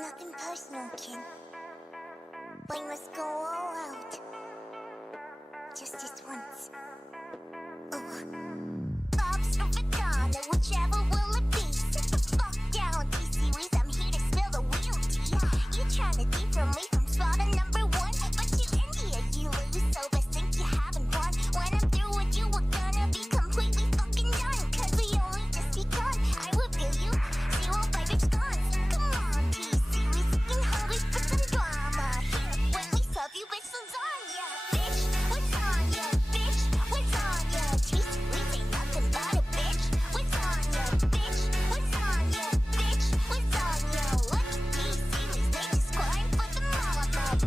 Nothing personal, Ken. We must go all out. Just this once. Bob's over down, whichever will it be. Sit the fuck down, T-Series. I'm here to spill the wheel tea. You tryna dethrone me from slaughter number one, but you India, you lose. So let's think you haven't won. When I'm through with you, we're gonna be completely fucking done. Cause we only just begun. I will feel you. Zero fighter's gone. Come on, T-Series. Looking hungry for some drama. Here, when we serve you with lasagna. Bitch, what's on ya? Bitch, what's on ya? T-Series ain't nothing but a bitch. What's on ya? Bitch, what's on ya? Bitch, what's on ya? Look at T-Series, they just crying for the mama.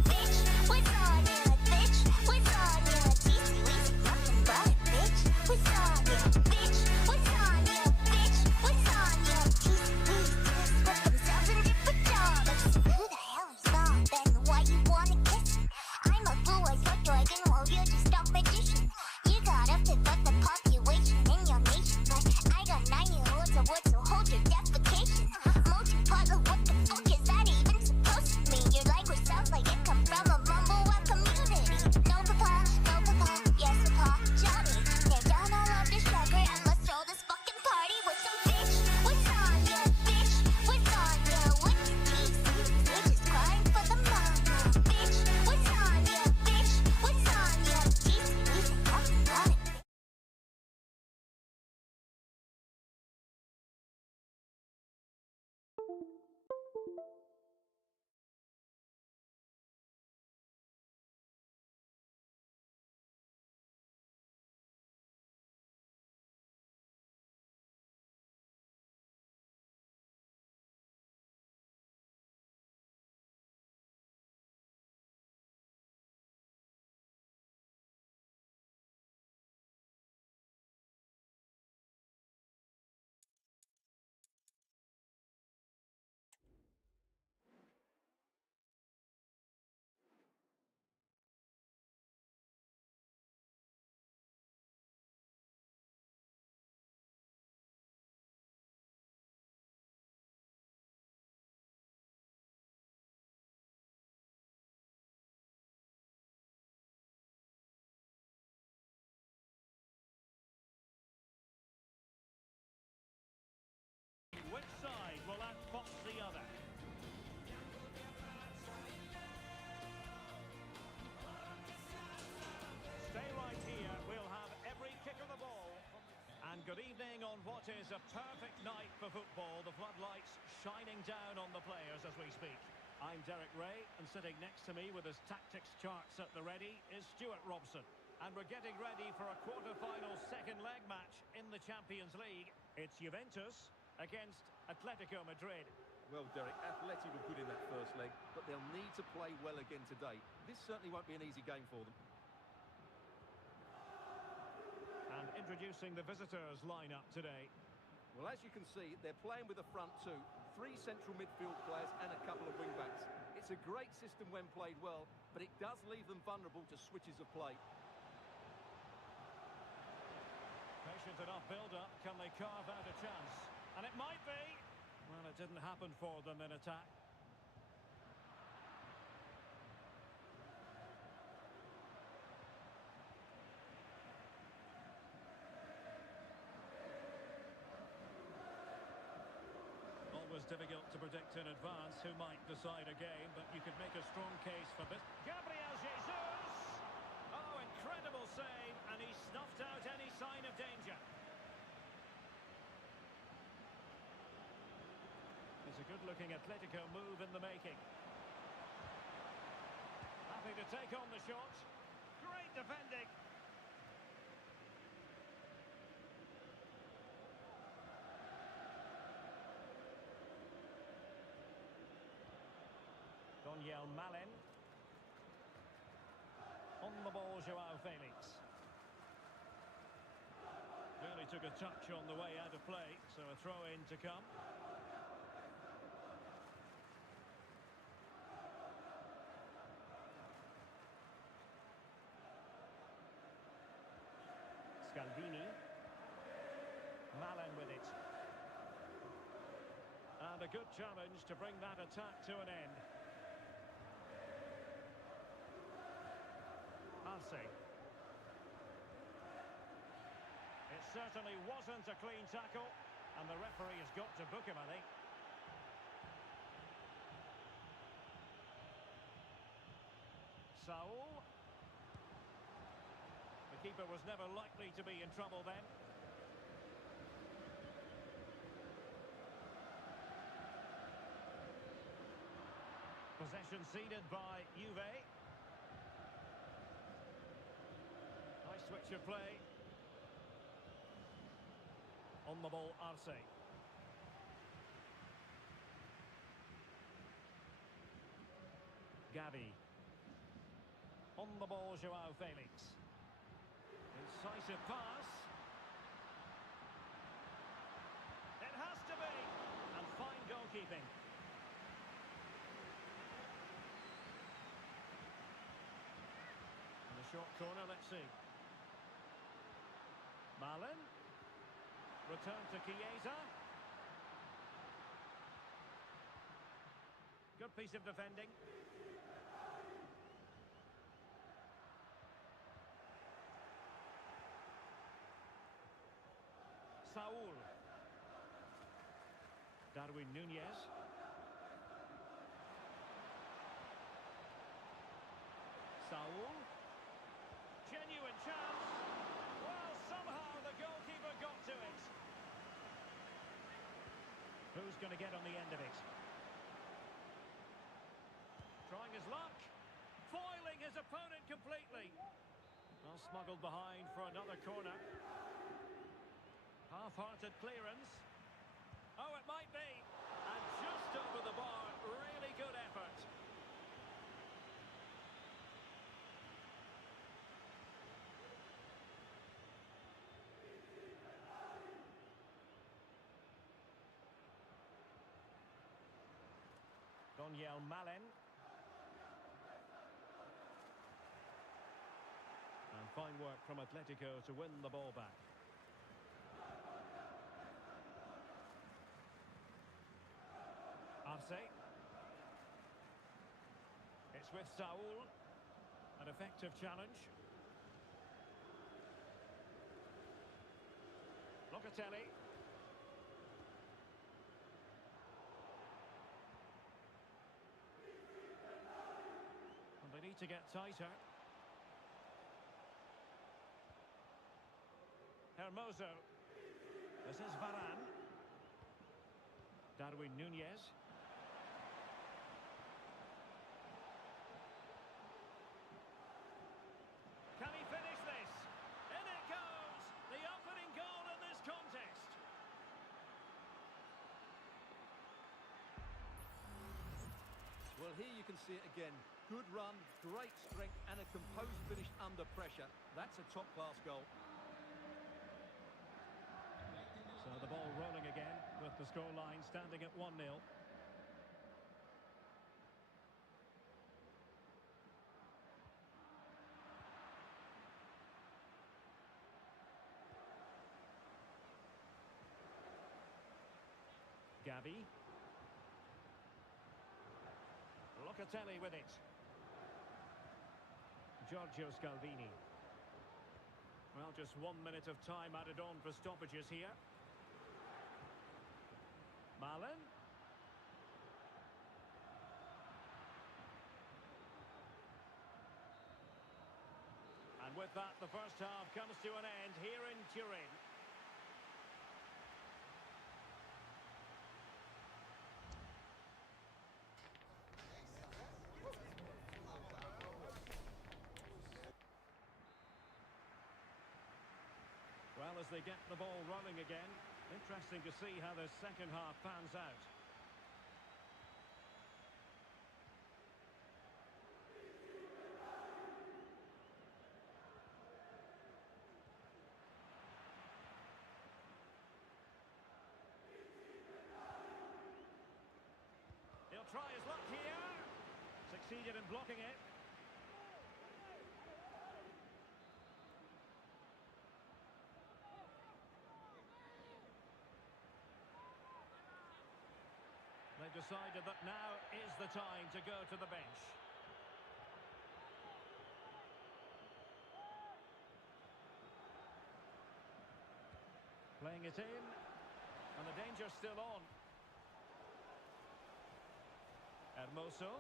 Bitch, what's on ya? Bitch, what's on ya? T-Series ain't nothing but a bitch. What's on ya? Bitch, what's on ya? Bitch, what's on ya? T-Series just put themselves in different jobs. Who the hell is Bob and why you wanna kiss him? I'm a fool as a dragon while you're just a magician. You gotta fit but the population in your nation, but I got 9-year-olds of wood, so hold your defecation. Multi-part, what the fuck is that even supposed to mean? Your language sounds like it come from a mumble-rap community. No papa, yes papa, Johnny. Tear down all of this sugar and let's throw this fucking party with some bitch. What's on ya, bitch? What's on ya? Look at these bitches crying for the mama. Bitch, what's on ya, bitch? What's on ya? These ain't nothing but a bitch. Which side will outfox the other? Stay right here, we'll have every kick of the ball. And good evening on what is a perfect night for football. The floodlights shining down on the players as we speak. I'm Derek Ray, and sitting next to me with his tactics charts at the ready is Stuart Robson. And we're getting ready for a quarter-final second leg match in the Champions League. It's Juventus against Atletico Madrid. Well, Derek, Atleti were good in that first leg, but they'll need to play well again today. This certainly won't be an easy game for them. And introducing the visitors' lineup today. Well, as you can see, they're playing with a front two, 3 central midfield players and a couple of wing-backs. It's a great system when played well, but it does leave them vulnerable to switches of play. Patient enough build-up. Can they carve out a chance? And it might be. Well, it didn't happen for them in attack. Always difficult to predict in advance who might decide a game, but you could make a strong case for this. Gabriel Jesus! Oh, incredible save, and he snuffed out any sign of danger. It's a good-looking Atletico move in the making. Happy to take on the shot. Great defending. Daniel Malen. On the ball, Joao Felix. Really took a touch on the way out of play, so a throw-in to come. Scaldini. Malen with it. And a good challenge to bring that attack to an end. Asli. It certainly wasn't a clean tackle, and the referee has got to book him, I think. Saul. The keeper was never likely to be in trouble then. Possession ceded by Juve. Nice switch of play. On the ball, Arce. Gavi. On the ball, Joao Felix. Incisive pass. It has to be. And fine goalkeeping. And a short corner, let's see. Malen. Return to Chiesa. Good piece of defending. Saul. Darwin Núñez. Saul. Genuine chance. Well, somehow the goalkeeper got to it. Who's going to get on the end of it? Trying his luck. Foiling his opponent completely. Well, smuggled behind for another corner. Half-hearted clearance. Oh, it might be. And just over the bar. Really good effort. Malen. And fine work from Atletico to win the ball back. Arce. It's with Saul. An effective challenge. Locatelli. And they need to get tighter. Hermoso. This is Varane. Darwin Núñez. Can he finish this? In it goes! The opening goal in this contest. Well, here you can see it again. Good run, great strength, and a composed finish under pressure. That's a top-class goal. So the ball rolling again with the scoreline standing at 1-0. Gavi. Locatelli with it. Giorgio Scalvini. Well, just 1 minute of time added on for stoppages here. Malen. And with that, the first half comes to an end here in Turin. Well, as they get the ball running again, interesting to see how the second half pans out. He'll try his luck here. Succeeded in blocking it. decided that now is the time to go to the bench. Playing it in, and the danger's still on. Hermoso.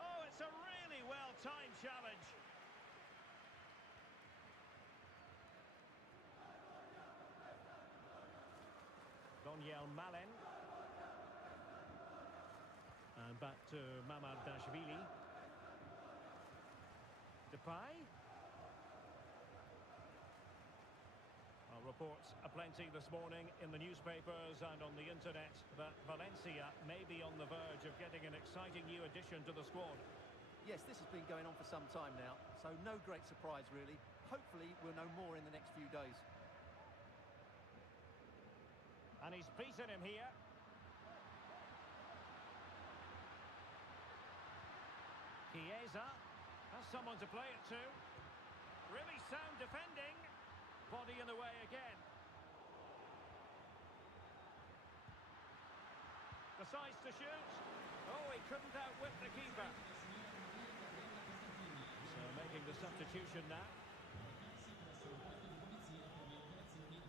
Oh, it's a really well-timed challenge. Malen. And back to Mamardashvili. Depay. Reports aplenty this morning in the newspapers and on the internet that Valencia may be on the verge of getting an exciting new addition to the squad. Yes, this has been going on for some time now, so no great surprise really. Hopefully we'll know more in the next few days. And he's beaten him here. Chiesa has someone to play it to. Really sound defending. Body in the way again. Decides to shoot. Oh, he couldn't outwit the keeper. So making the substitution now.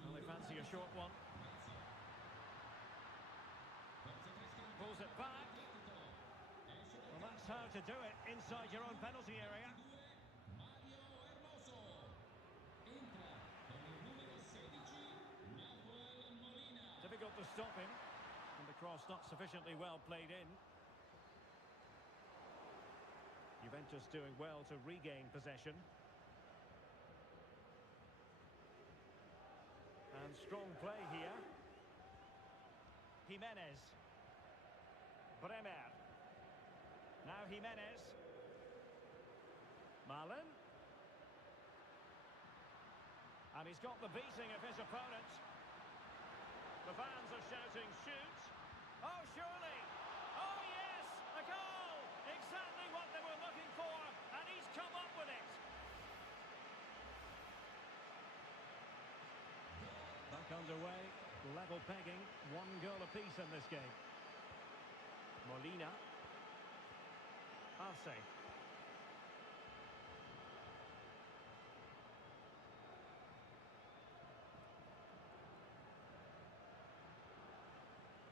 Well, they fancy a short one. Pulls it back. Well, that's how to do it inside your own penalty area. Difficult to stop him, and the cross not sufficiently well played in. Juventus doing well to regain possession. And strong play here. Jimenez. Bremer. Now Jimenez. Malen. And he's got the beating of his opponent. The fans are shouting, shoot. Oh, surely. Oh, yes, a goal. Exactly what they were looking for, and he's come up with it. Back underway, level pegging, 1 goal apiece in this game. Molina. Arce.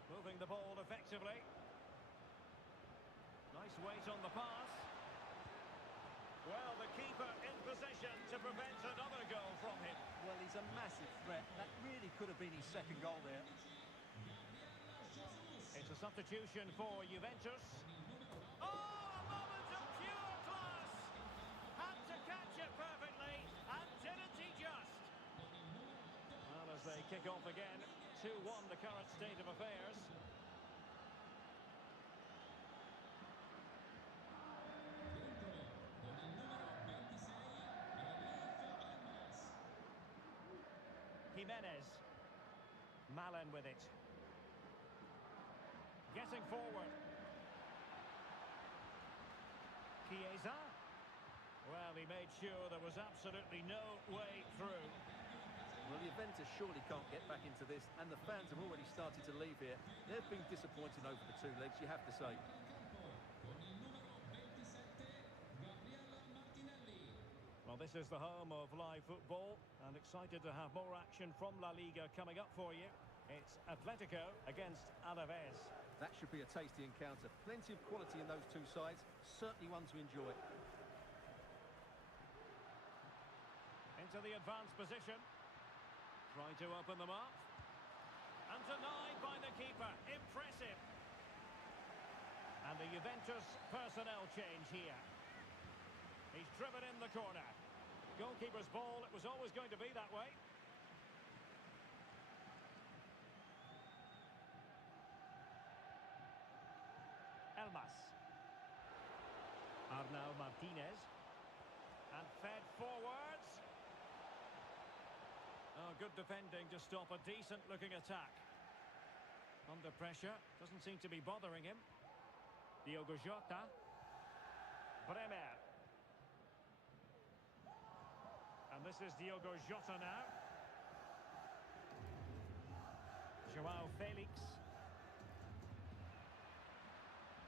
Moving the ball effectively. Nice weight on the pass. Well, the keeper in possession to prevent another goal from him. Well, he's a massive threat. That really could have been his second goal there. It's a substitution for Juventus. Oh, a moment of pure class! Had to catch it perfectly, and didn't he just? Well, as they kick off again, 2-1 the current state of affairs. Jimenez. Malen with it. Getting forward. Chiesa. Well, he made sure there was absolutely no way through. Well, Juventus surely can't get back into this, and the fans have already started to leave here. They've been disappointing over the 2 legs, you have to say. Well, this is the home of live football, and excited to have more action from La Liga coming up for you. It's Atletico against Alaves. That should be a tasty encounter. Plenty of quality in those two sides. Certainly one to enjoy. Into the advanced position. Trying to open them up. And denied by the keeper. Impressive. And the Juventus personnel change here. He's driven in the corner. Goalkeeper's ball, it was always going to be that way. Elmas. Arnau Martinez. And fed forwards. Oh, good defending to stop a decent-looking attack. Under pressure, doesn't seem to be bothering him. Diogo Jota. Bremer. And this is Diogo Jota now. Joao Felix.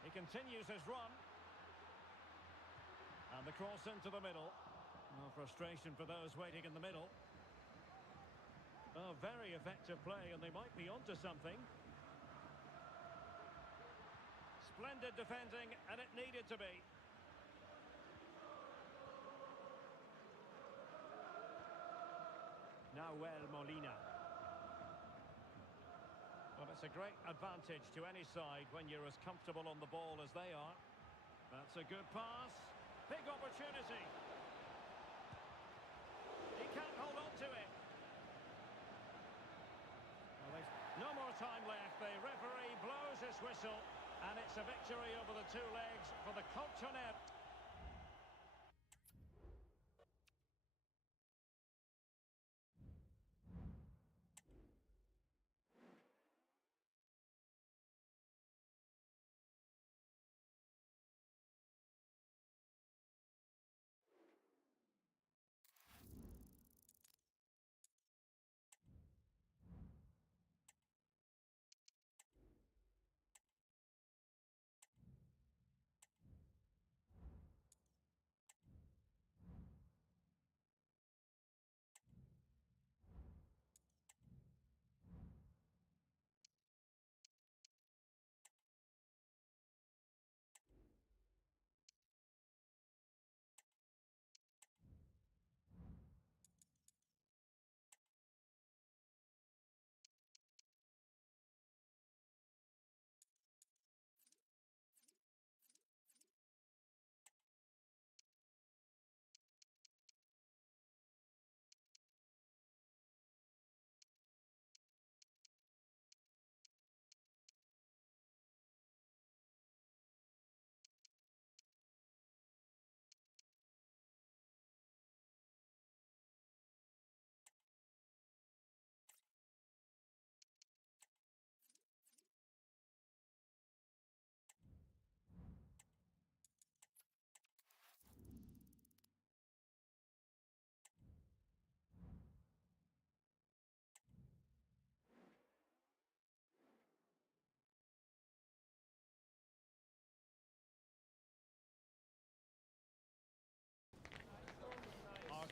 He continues his run. And the cross into the middle. Oh, frustration for those waiting in the middle. Oh, very effective play, and they might be onto something. Splendid defending, and it needed to be. Nahuel Molina. Well, it's a great advantage to any side when you're as comfortable on the ball as they are. That's a good pass. Big opportunity. He can't hold on to it. Well, there's no more time left. The referee blows his whistle, and it's a victory over the two legs for the Colchonero.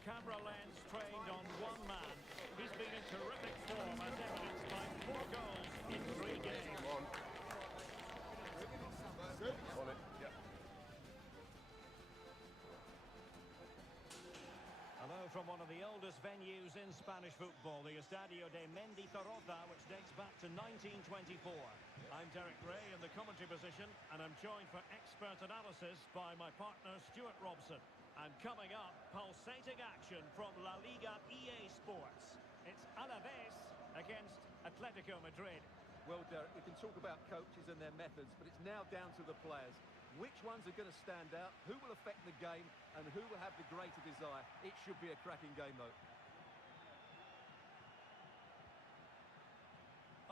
Camera lens trained on one man. He's been in terrific form as evidenced by 4 goals in 3 games. Good. On it. Yeah. Hello from one of the oldest venues in Spanish football, the Estadio de Mendizorroza, which dates back to 1924. I'm Derek Ray in the commentary position, and I'm joined for expert analysis by my partner Stuart Robson. And coming up, pulsating action from La Liga EA Sports. It's Alaves against Atletico Madrid. Well, Derek, we can talk about coaches and their methods, but it's now down to the players. Which ones are going to stand out, who will affect the game, and who will have the greater desire? It should be a cracking game, though.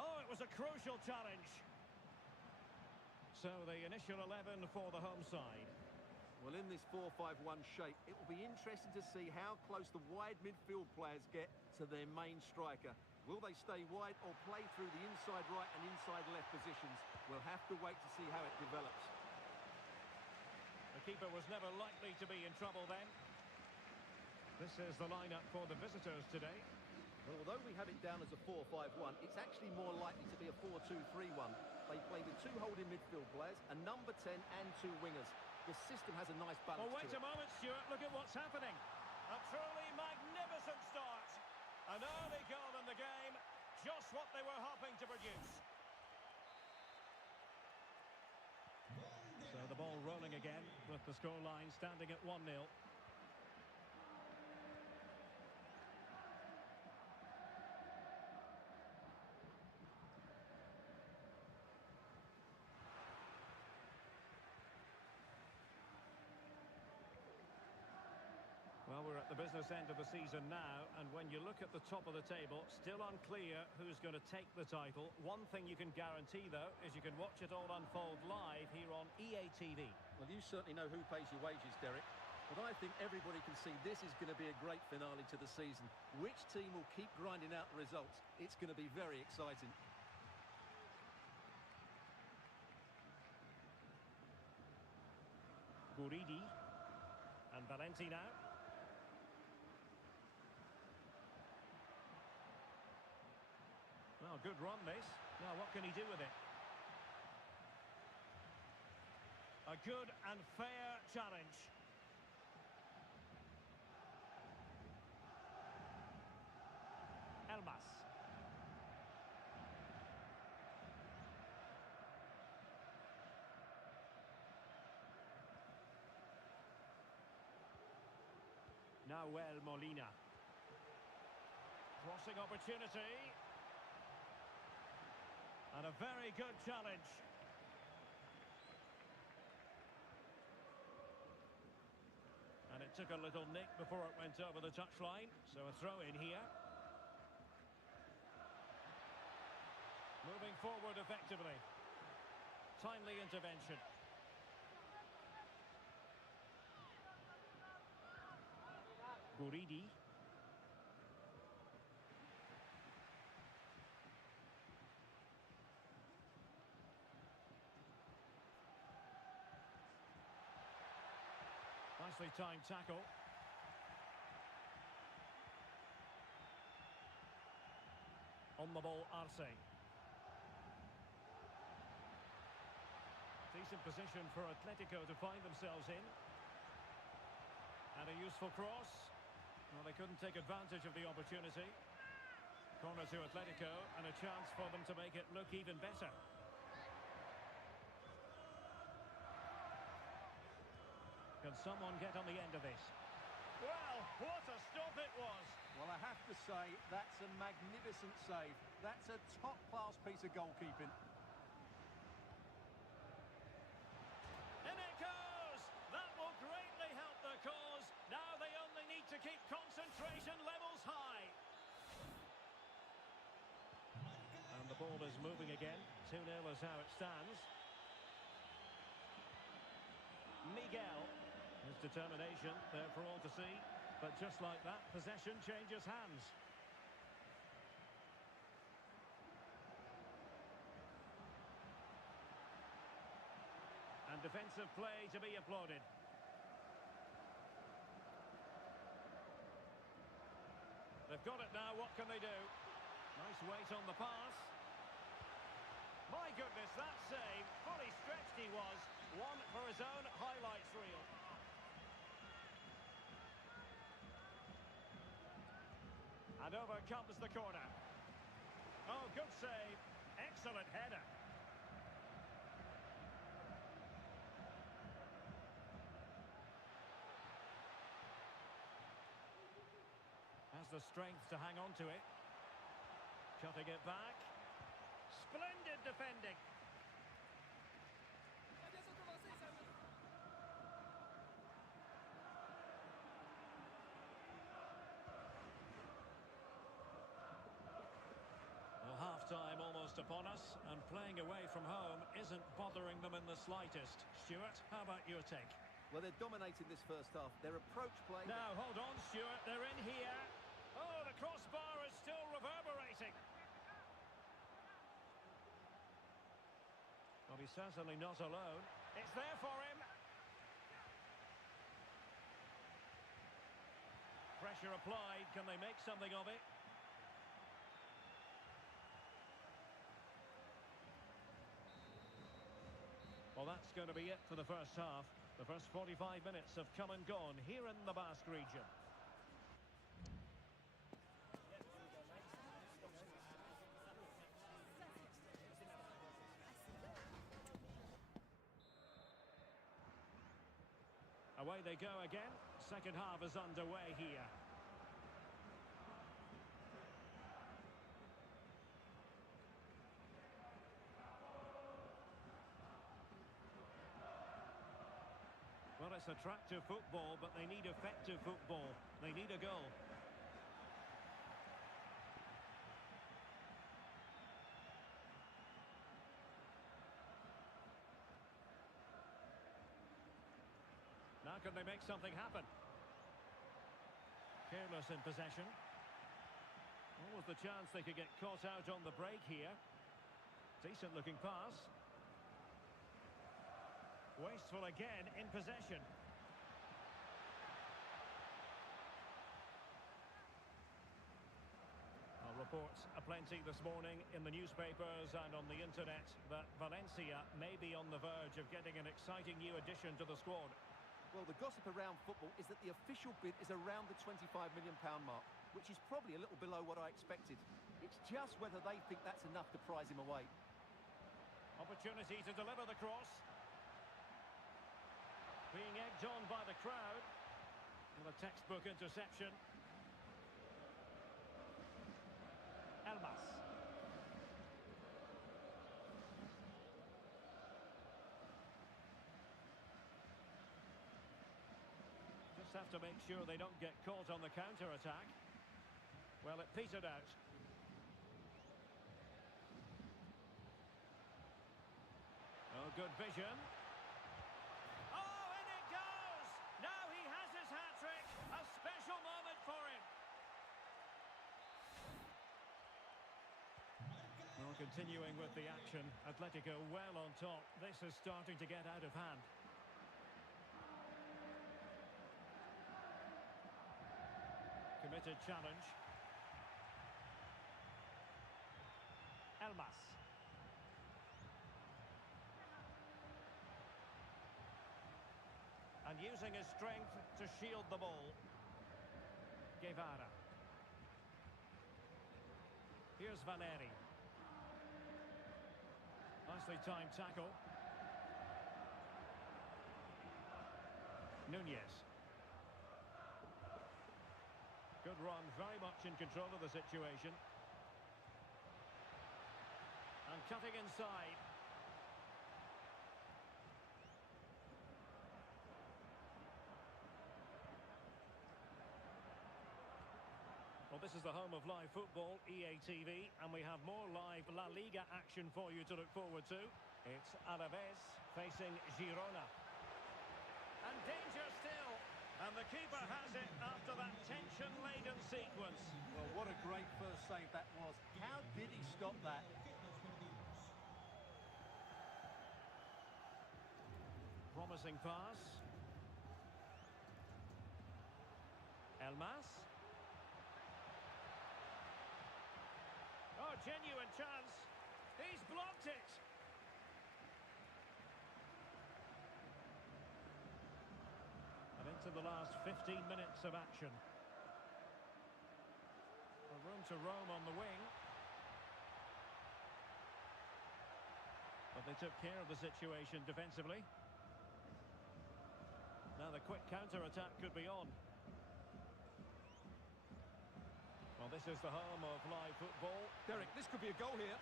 Oh, it was a crucial challenge. So the initial 11 for the home side. Well, in this 4-5-1 shape, it will be interesting to see how close the wide midfield players get to their main striker. Will they stay wide or play through the inside right and inside left positions? We'll have to wait to see how it develops. The keeper was never likely to be in trouble then. This is the lineup for the visitors today. Well, although we have it down as a 4-5-1, it's actually more likely to be a 4-2-3-1. They play with 2 holding midfield players, a number 10 and 2 wingers. The system has a nice balance. Well, wait a moment, Stuart. Look at what's happening. A truly magnificent start. An early goal in the game. Just what they were hoping to produce. So the ball rolling again with the scoreline standing at 1-0. Well, we're at the business end of the season now, and when you look at the top of the table, still unclear who's going to take the title. One thing you can guarantee, though, is you can watch it all unfold live here on EA TV. Well, you certainly know who pays your wages, Derek. But I think everybody can see this is going to be a great finale to the season. Which team will keep grinding out the results? It's going to be very exciting. Guridi. And Valenti now. Well, good run this. Now, what can he do with it? A good and fair challenge. Elmas. Nahuel Molina. Crossing opportunity. And a very good challenge. And it took a little nick before it went over the touchline. So a throw in here. Moving forward effectively. Timely intervention. Guridi. Nicely timed tackle. On the ball, Arce. Decent position for Atletico to find themselves in. And a useful cross. Well, they couldn't take advantage of the opportunity. Corner to Atletico, and a chance for them to make it look even better. Can someone get on the end of this? Well, what a stop it was! Well, I have to say, that's a magnificent save. That's a top-class piece of goalkeeping. In it goes! That will greatly help the cause. Now they only need to keep concentration levels high. And the ball is moving again. 2-0 is how it stands. Miguel. His determination there for all to see. But just like that, possession changes hands. And defensive play to be applauded. They've got it now, what can they do? Nice weight on the pass. My goodness, that save. Fully stretched he was. One for his own highlights reel. And over comes the corner. Oh, good save. Excellent header. Has the strength to hang on to it. Cutting it back. Splendid defending. Well, half-time almost upon us, and playing away from home isn't bothering them in the slightest. Stuart, how about your take? Well, they're dominating this first half. Their approach play... Now, hold on, Stuart. They're in here. Oh, the crossbar is still reverberating. Well, he's certainly not alone. It's there for him. Pressure applied. Can they make something of it? Well, that's going to be it for the first half. The first 45 minutes have come and gone here in the Basque region. Away they go again. Second half is underway here. Well, it's attractive football, but they need effective football. They need a goal. Now can they make something happen? Careless in possession. What was the chance they could get caught out on the break here? Decent looking pass. Wasteful again in possession. Reports aplenty this morning in the newspapers and on the internet that Valencia may be on the verge of getting an exciting new addition to the squad. Well, the gossip around football is that the official bid is around the £25 million mark, which is probably a little below what I expected. It's just whether they think that's enough to prize him away. Opportunity to deliver the cross. Being egged on by the crowd. With a textbook interception. Elmas. Just have to make sure they don't get caught on the counter-attack. Well, it petered out. Oh, good vision. Oh, and it goes! Now he has his hat-trick. A special moment for him. Well, continuing with the action, Atletico well on top. This is starting to get out of hand. Committed challenge. Elmas. And using his strength to shield the ball. Guevara. Here's Valeri. Nicely timed tackle. Nunez. Good run, very much in control of the situation. And cutting inside. Well, this is the home of live football, EA TV, and we have more live La Liga action for you to look forward to. It's Alaves facing Girona. And danger still. And the keeper has it after that tension-laden sequence. Well, what a great first save that was. How did he stop that? Promising pass. Elmas. Oh, genuine chance. He's blocked it. And into the last 15 minutes of action. A room to roam on the wing. But they took care of the situation defensively. Now the quick counter-attack could be on. Well, this is the home of live football. Derek, this could be a goal here.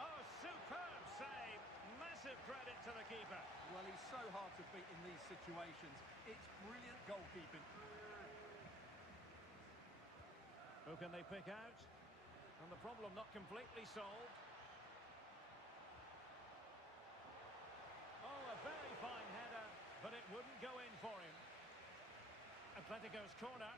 Oh, superb save. Massive credit to the keeper. Well, he's so hard to beat in these situations. It's brilliant goalkeeping. Who can they pick out? And the problem not completely solved. Oh, a very fine header, but it wouldn't go in for him. Atletico's corner.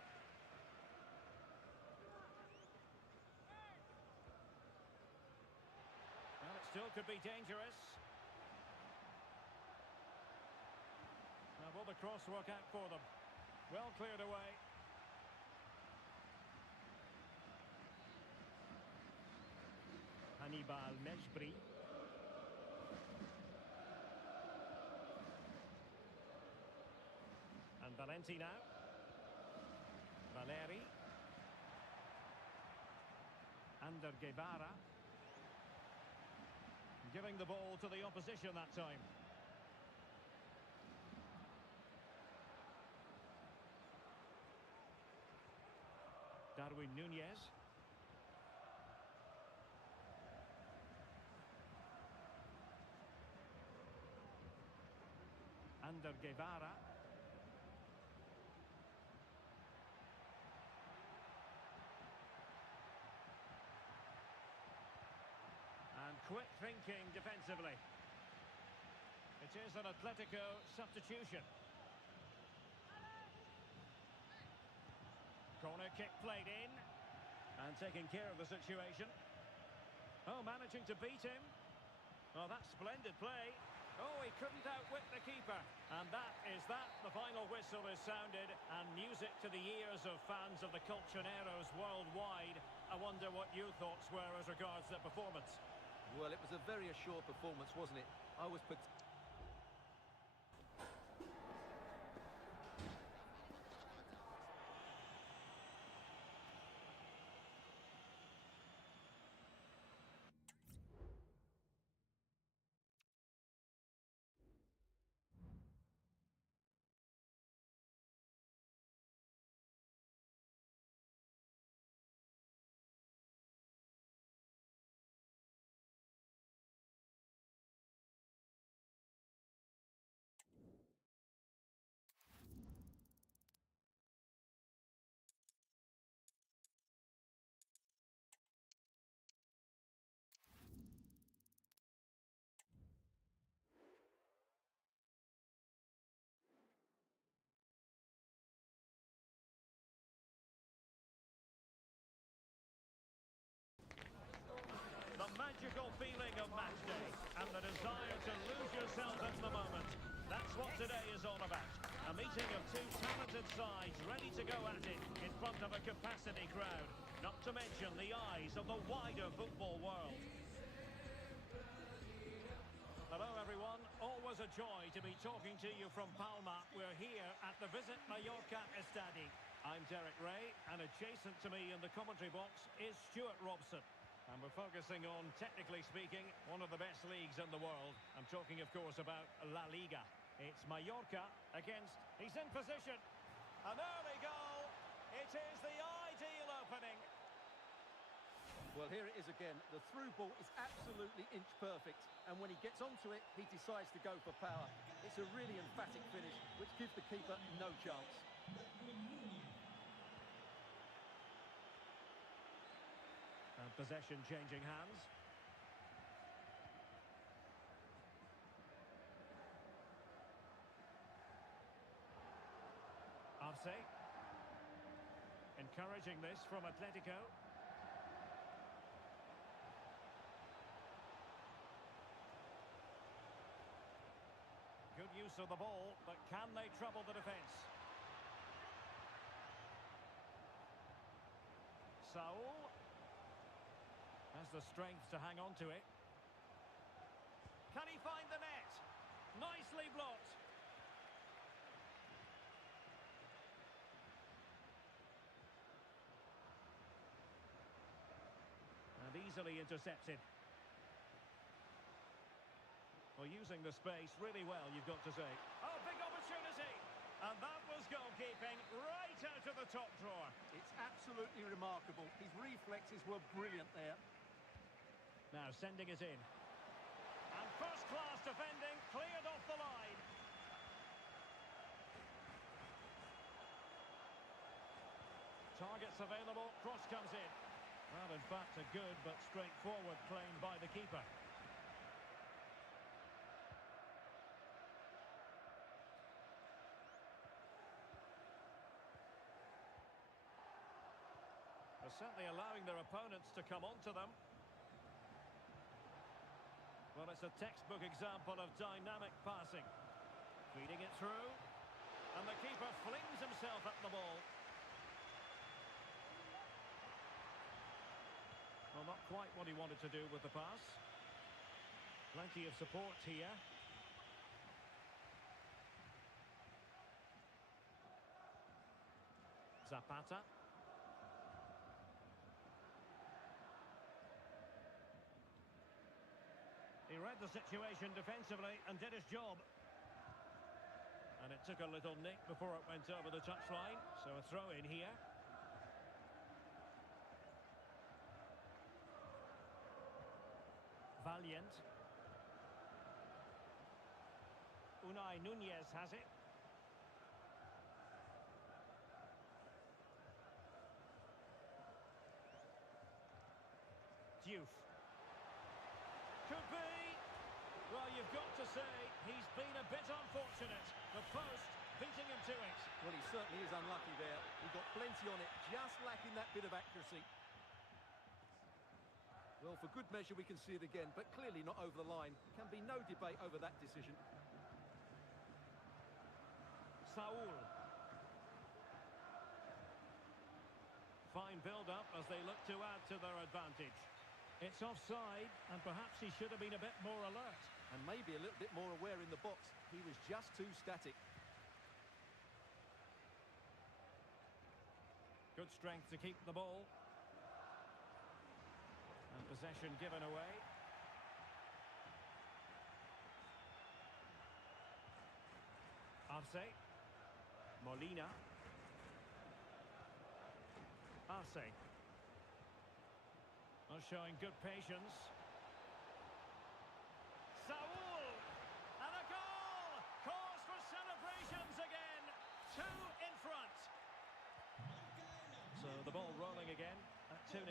Well, it still could be dangerous. Now, will the cross work out for them? Well cleared away. Hannibal Mejbri. And Valenti now. Valeri. Ander Guevara. Giving the ball to the opposition that time. Darwin Nunez. Ander Guevara. And quick thinking defensively. It is an Atletico substitution. Corner kick played in. And taking care of the situation. Oh, managing to beat him. Well, that's splendid play. Oh, he couldn't outwit the keeper. And that is that. The final whistle is sounded, and music to the ears of fans of the Colchoneros worldwide. I wonder what your thoughts were as regards the performance. Well, it was a very assured performance, wasn't it? I was... The magical feeling of match day and the desire to lose yourself in the moment. That's what today is all about. A meeting of two talented sides ready to go at it in front of a capacity crowd. Not to mention the eyes of the wider football world. Hello everyone, always a joy to be talking to you from Palma. We're here at the Visit Mallorca Estadi. I'm Derek Ray, and adjacent to me in the commentary box is Stuart Robson. And we're focusing on, technically speaking, one of the best leagues in the world. I'm talking, of course, about La Liga. It's Mallorca against... He's in position. An early goal. It is the ideal opening. Well, here it is again. The through ball is absolutely inch perfect. And when he gets onto it, he decides to go for power. It's a really emphatic finish, which gives the keeper no chance. And possession changing hands. Arce. Encouraging this from Atletico. Good use of the ball, but can they trouble the defence? Saul has the strength to hang on to it. Can he find the net? Nicely blocked. And easily intercepted. Well, using the space really well, you've got to say. Oh, big opportunity! And that was goalkeeping right out of the top drawer. It's absolutely remarkable. His reflexes were brilliant there. Now sending it in. And first-class defending, cleared off the line. Targets available, cross comes in. Well, in fact, a good but straightforward claim by the keeper. They're certainly allowing their opponents to come onto them. Well, it's a textbook example of dynamic passing. Feeding it through. And the keeper flings himself at the ball. Well, not quite what he wanted to do with the pass. Plenty of support here. Zapata. He read the situation defensively and did his job. And it took a little nick before it went over the touchline. So a throw in here. Valiant. Unai Nunez has it. Diouf. Could be. Well, you've got to say, he's been a bit unfortunate. The post beating him to it. Well, he certainly is unlucky there. He got plenty on it, just lacking that bit of accuracy. Well, for good measure, we can see it again, but clearly not over the line. Can be no debate over that decision. Saul. Fine build-up as they look to add to their advantage. It's offside, and perhaps he should have been a bit more alert. And maybe a little bit more aware in the box. He was just too static. Good strength to keep the ball. And possession given away. Arce. Molina. Arce. Not showing good patience. Saul! And a goal! Cause for celebrations again. 2 in front. So the ball rolling again at 2-0.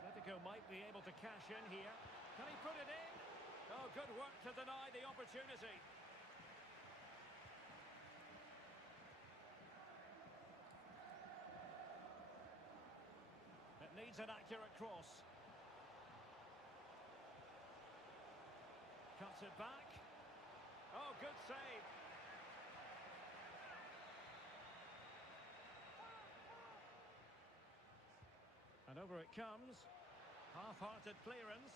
Atletico might be able to cash in here. Can he put it in? Oh, good work to deny the opportunity. It needs an accurate cross. Cuts it back. Oh, good save. And over it comes. Half-hearted clearance.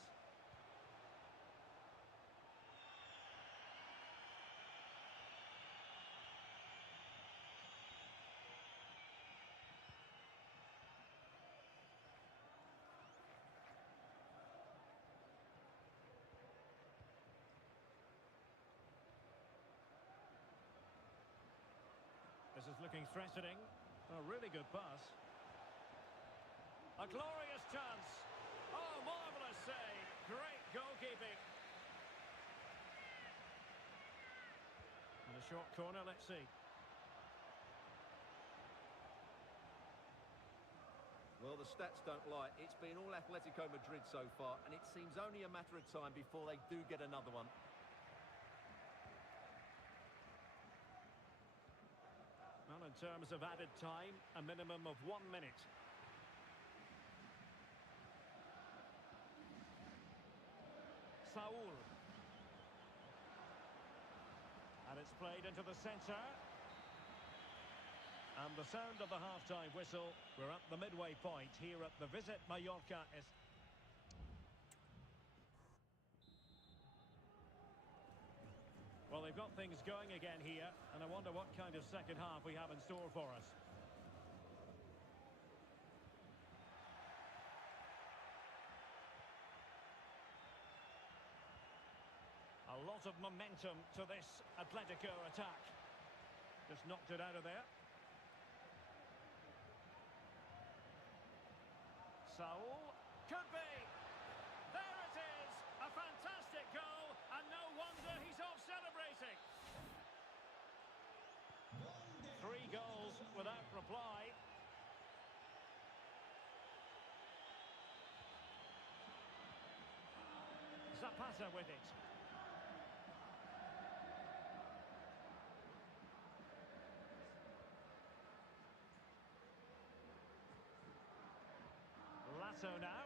This is looking threatening. A really good pass. A glorious chance. Oh, marvellous save. Great goalkeeping. And a short corner, let's see. Well, the stats don't lie. It's been all Atletico Madrid so far, and it seems only a matter of time before they do get another one. Well, in terms of added time, a minimum of 1 minute. Saul. And it's played into the centre. And the sound of the half-time whistle. We're at the midway point here at the Visit Mallorca. Well, they've got things going again here, and I wonder what kind of second half we have in store for us. A lot of momentum to this Atletico attack. Just knocked it out of there. Saul. Could be. There it is. A fantastic goal, and no wonder he's off celebrating. 3 goals without reply. Zapata with it. Lasso now.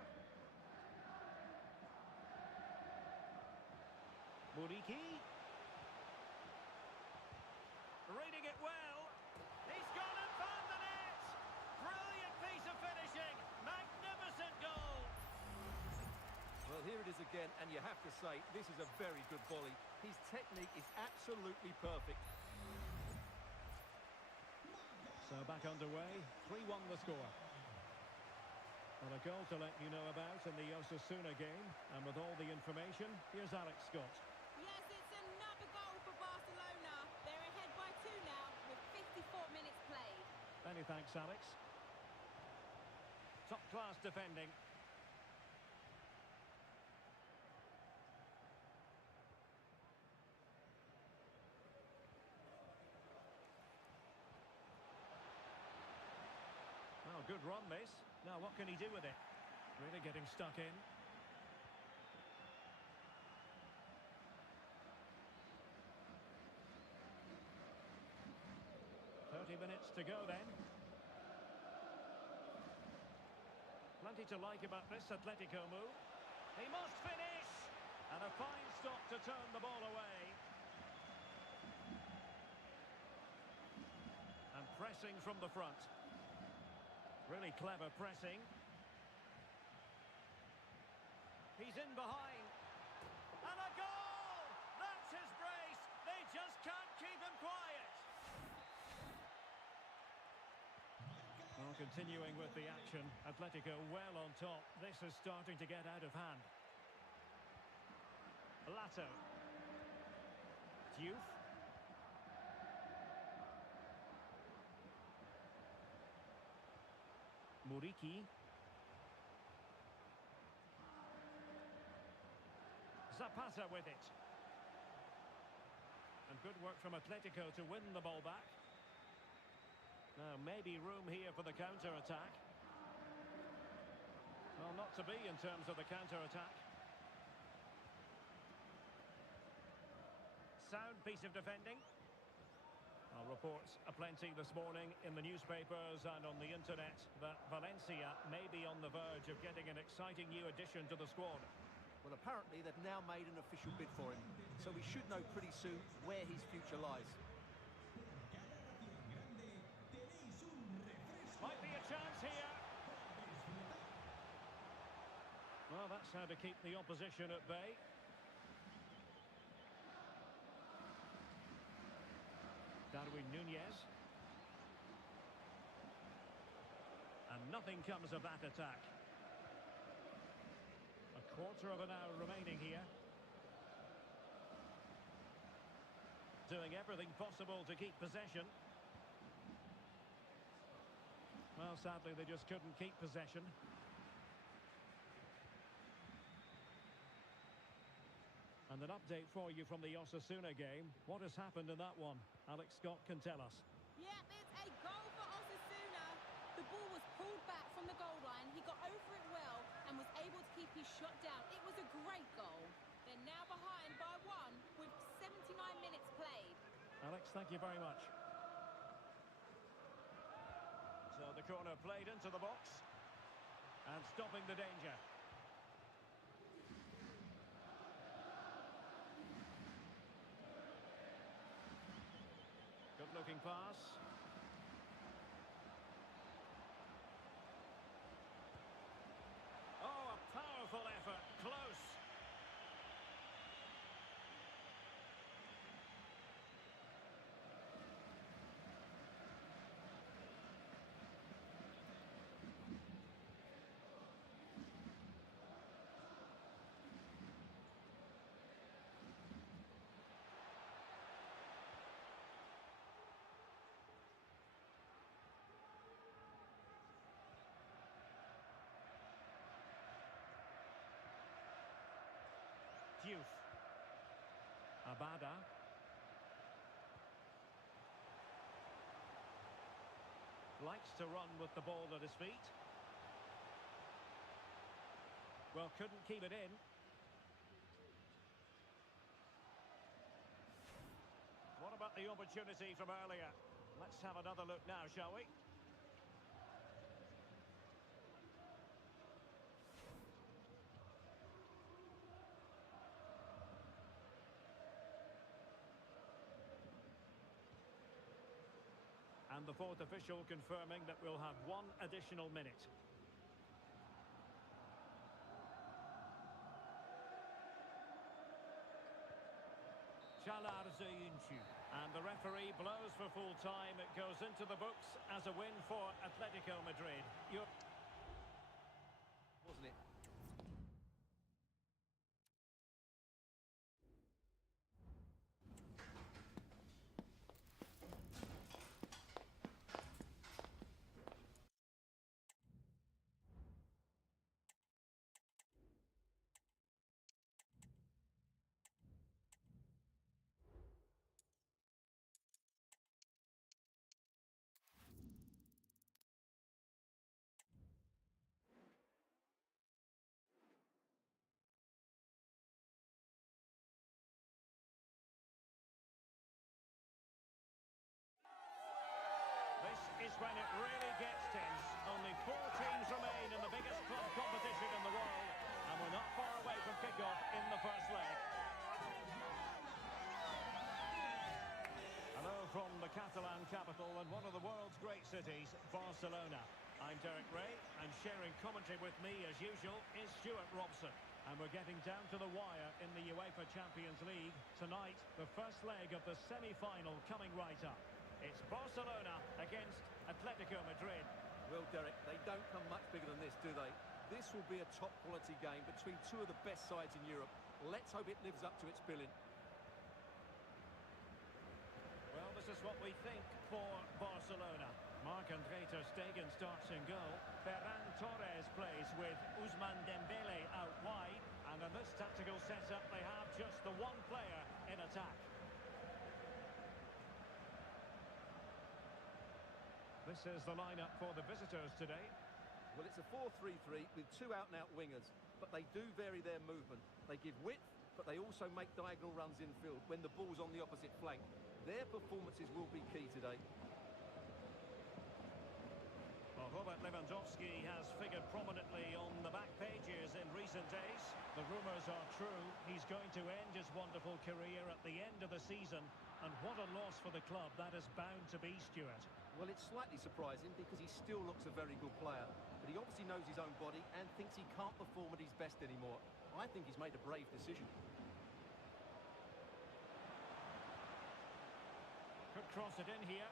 Muriqi. Reading it well. He's gone and found the net. Brilliant piece of finishing. Magnificent goal. Well, here it is again, and you have to say, this is a very good volley. His technique is absolutely perfect. So back underway. 3-1 the score. Well, a goal to let you know about in the Osasuna game. And with all the information, here's Alex Scott. Yes, it's another goal for Barcelona. They're ahead by 2 now with 54 minutes played. Many thanks, Alex. Top-class defending. Oh, good run, this. Now, what can he do with it? Really getting stuck in. 20 minutes to go then. Plenty to like about this Atletico move. He must finish! And a fine stop to turn the ball away. And pressing from the front. Really clever pressing. He's in behind. And a goal! That's his brace! They just can't keep him quiet. Well, continuing with the action, Atletico well on top. This is starting to get out of hand. Lato. Diouf. Muriqi. Zapata with it. And good work from Atletico to win the ball back. Now, maybe room here for the counter-attack. Well, not to be in terms of the counter-attack. Sound piece of defending. Well, reports aplenty this morning in the newspapers and on the internet that Valencia may be on the verge of getting an exciting new addition to the squad. Well, apparently they've now made an official bid for him, so we should know pretty soon where his future lies. Might be a chance here. Well, that's how to keep the opposition at bay. Darwin Núñez. And nothing comes of that attack. A quarter of an hour remaining here. Doing everything possible to keep possession. Well, sadly, they just couldn't keep possession. And an update for you from the Osasuna game. What has happened in that one? Alex Scott can tell us. Yep, it's a goal for Osasuna. The ball was pulled back from the goal line. He got over it well and was able to keep his shot down. It was a great goal. They're now behind by 1 with 79 minutes played. Alex, thank you very much. So the corner played into the box. And stopping the danger. Good-looking pass. Oh, a powerful effort. Close. Diouf. Abada. Likes to run with the ball at his feet. Well, couldn't keep it in. What about the opportunity from earlier? Let's have another look now, shall we? And the fourth official confirming that we'll have 1 additional minute. Çağlar Söyüncü. And the referee blows for full time. It goes into the books as a win for Atletico Madrid. Wasn't it? is when it really gets tense. Only 4 teams remain in the biggest club competition in the world, and we're not far away from kickoff in the first leg. Hello from the Catalan capital and one of the world's great cities, Barcelona. I'm Derek Ray, and sharing commentary with me, as usual, is Stuart Robson. And we're getting down to the wire in the UEFA Champions League. Tonight, the first leg of the semi-final coming right up. It's Barcelona against Atletico Madrid. Well, Derek, they don't come much bigger than this, do they? This will be a top-quality game between two of the best sides in Europe. Let's hope it lives up to its billing. Well, this is what we think for Barcelona. Marc-André ter Stegen starts in goal. Ferran Torres plays with Ousmane Dembele out wide. And in this tactical setup, they have just the one player in attack. This is the lineup for the visitors today. Well, it's a 4-3-3 with 2 out-and-out wingers, but they do vary their movement. They give width, but they also make diagonal runs infield when the ball's on the opposite flank. Their performances will be key today. Well, Robert Lewandowski has figured prominently on the back pages in recent days. The rumours are true. He's going to end his wonderful career at the end of the season. And what a loss for the club that is bound to be, Stuart. Well, it's slightly surprising because he still looks a very good player. But he obviously knows his own body and thinks he can't perform at his best anymore. I think he's made a brave decision. Could cross it in here.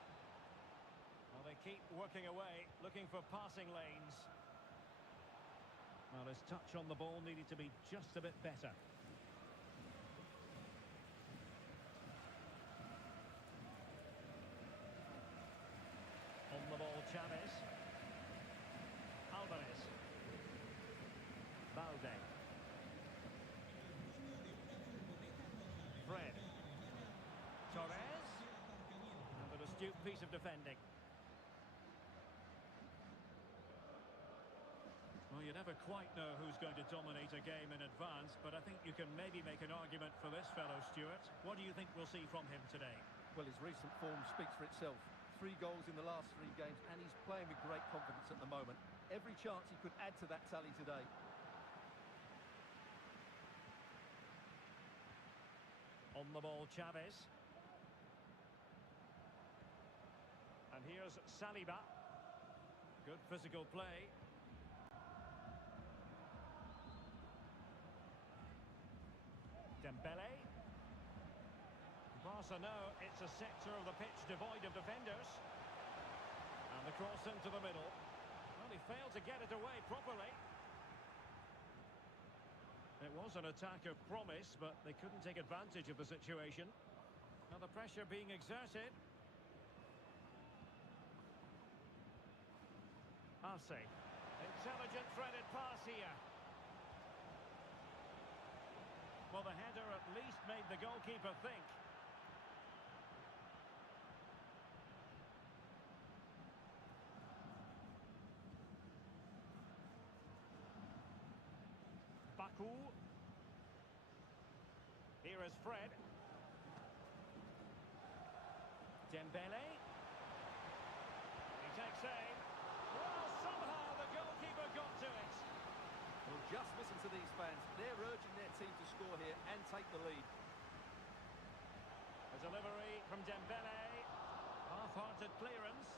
Well, they keep working away, looking for passing lanes. Well, his touch on the ball needed to be just a bit better. On the ball, Chavez. Alvarez. Balde. Fred. Torres. And an astute piece of defending. Well, you never quite know who's going to dominate a game in advance, but I think you can maybe make an argument for this fellow, Stuart. What do you think we'll see from him today? Well, his recent form speaks for itself. 3 goals in the last 3 games, and he's playing with great confidence at the moment. Every chance he could add to that tally today. On the ball, Chavez. And here's Saliba. Good physical play. Dembele. Barca know it's a sector of the pitch devoid of defenders. And the cross into the middle. Well, he failed to get it away properly. It was an attack of promise, but they couldn't take advantage of the situation. Now the pressure being exerted. Asli. Intelligent threaded pass here. Well, the header at least made the goalkeeper think. Baku. Here is Fred. Dembele. He takes aim. Well, somehow the goalkeeper got to it. Well, just listen to these fans. They're urging their team to score here and take the lead. A delivery from Dembele. Half-hearted clearance.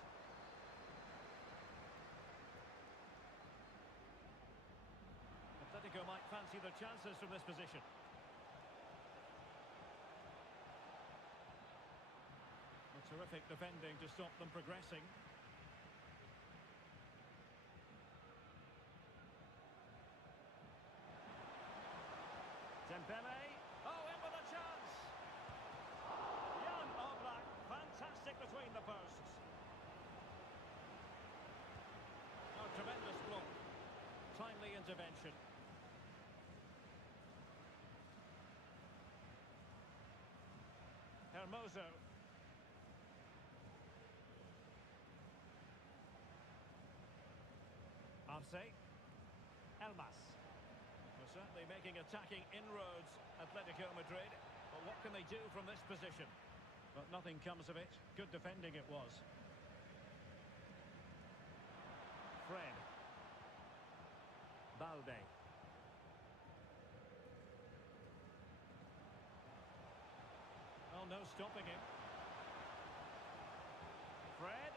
Atletico might fancy their chances from this position. A terrific defending to stop them progressing. Dembele. Oh, in with a chance. Jan Oblak. Fantastic between the posts. Oh, tremendous block. Timely intervention. Hermoso. Arce. Elmas. Well, certainly making attacking inroads, Atletico Madrid. But what can they do from this position? But nothing comes of it. Good defending it was. Fred. Balde. Oh, no stopping him. Fred.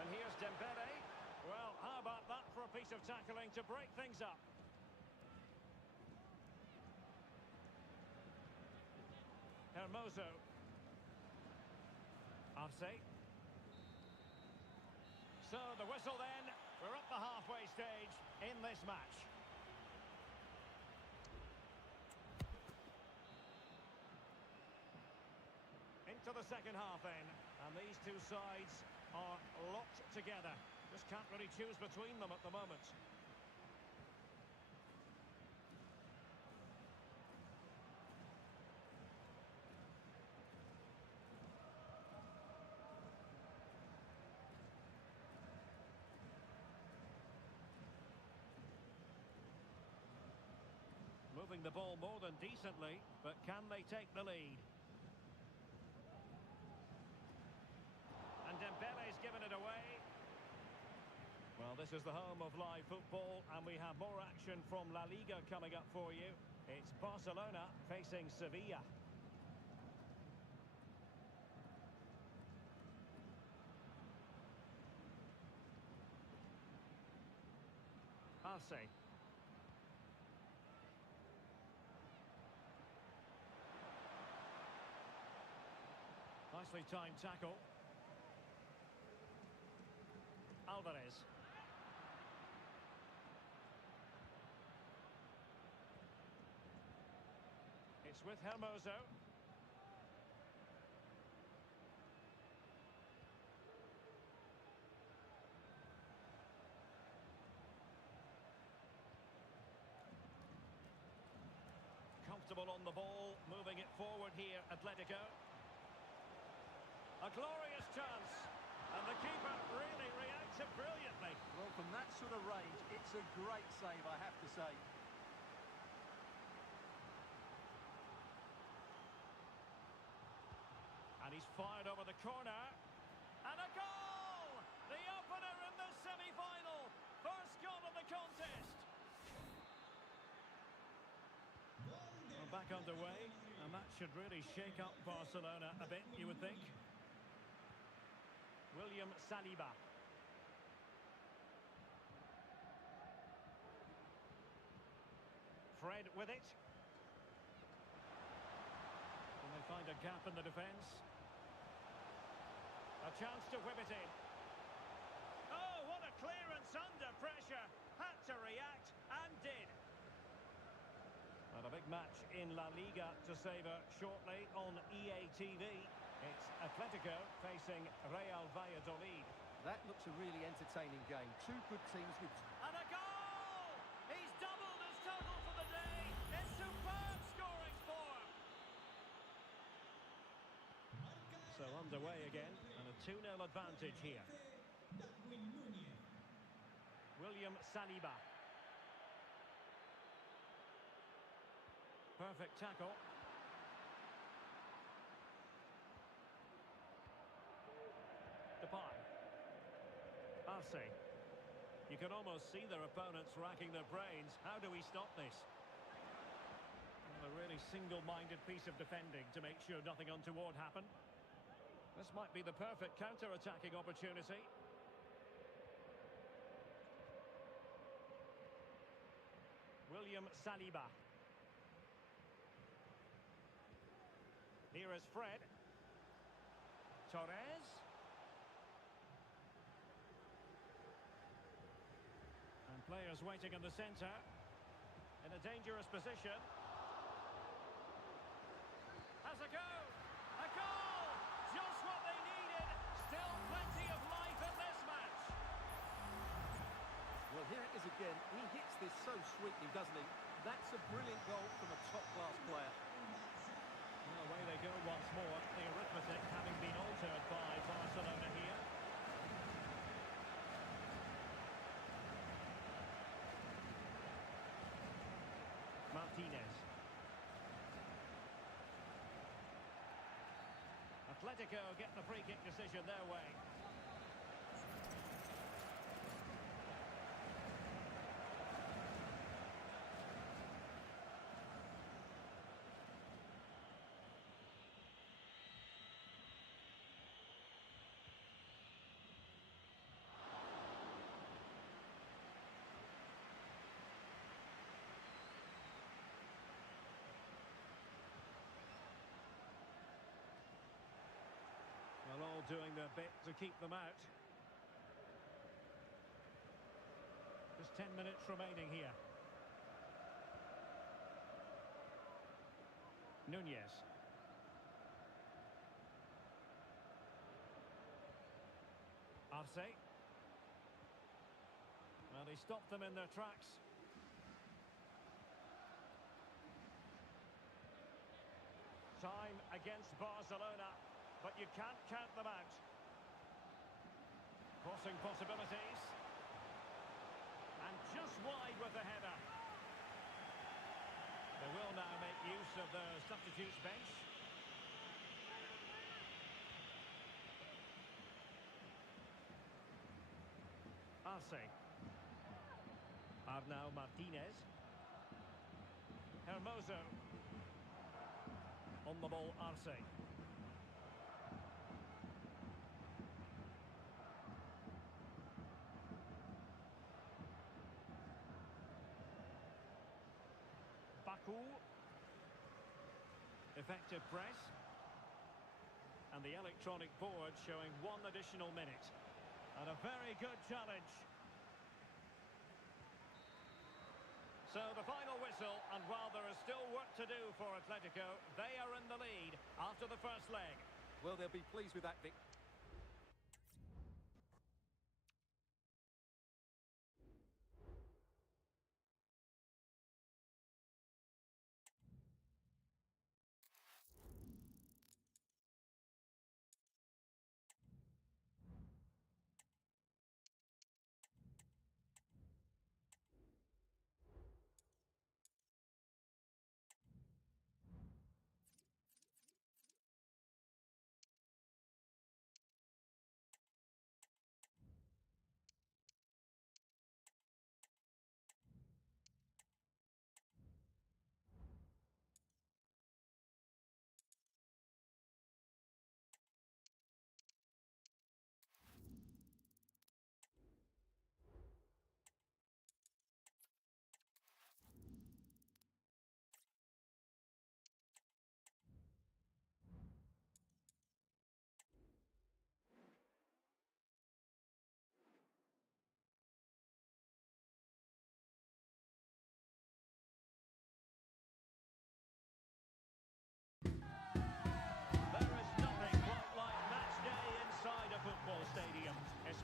And here's Dembele. Well, how about that for a piece of tackling to break things up? Hermoso. Arce. So the whistle then. We're up the halfway stage in this match. Into the second half then. And these two sides are locked together. Just can't really choose between them at the moment. Moving the ball more than decently, but can they take the lead? And Dembele's given it away. Well, this is the home of live football, and we have more action from La Liga coming up for you. It's Barcelona facing Sevilla. Arce. Nicely timed tackle. Alvarez. It's with Hermoso. Comfortable on the ball, moving it forward here, Atletico. A glorious chance, and the keeper really reacted brilliantly. Well, from that sort of range, it's a great save, I have to say. And he's fired over the corner. And a goal! The opener in the semi-final. First goal of the contest. Well, back underway, and that should really shake up Barcelona a bit, you would think. William Saliba. Fred with it. Can they find a gap in the defence? A chance to whip it in. Oh, what a clearance under pressure. Had to react and did. And a big match in La Liga to savour shortly on EA TV. It's Atletico facing Real Valladolid. That looks a really entertaining game. Two good teams with... And a goal! He's doubled his total for the day. In superb scoring form. So underway again, and a 2-0 advantage here. William Saliba. Perfect tackle. Depay. Arce. You can almost see their opponents racking their brains. How do we stop this? Well, a really single-minded piece of defending to make sure nothing untoward happened. This might be the perfect counter-attacking opportunity. William Saliba. Here is Fred. Torres. And players waiting in the centre. In a dangerous position. Has a go. A goal! Just what they needed. Still plenty of life in this match. Well, here it is again. He hits this so sweetly, doesn't he? That's a brilliant goal from a top-class player. Well, away they go once more. The arithmetic having been altered by Barcelona here. Martinez. Atletico get the free kick decision their way. doing their bit to keep them out. Just 10 minutes remaining here. Nunez. Arce. Well, he stopped them in their tracks. Time against Barcelona, but you can't count them out. Crossing possibilities. And just wide with the header. They will now make use of the substitutes bench. Arce. Arnau Martinez. Hermoso. On the ball, Arce. Baku. Effective press. And the electronic board showing one additional minute. And a very good challenge. So the final whistle, and while there is still work to do for Atletico, they are in the lead after the first leg. Well, they'll be pleased with that victory.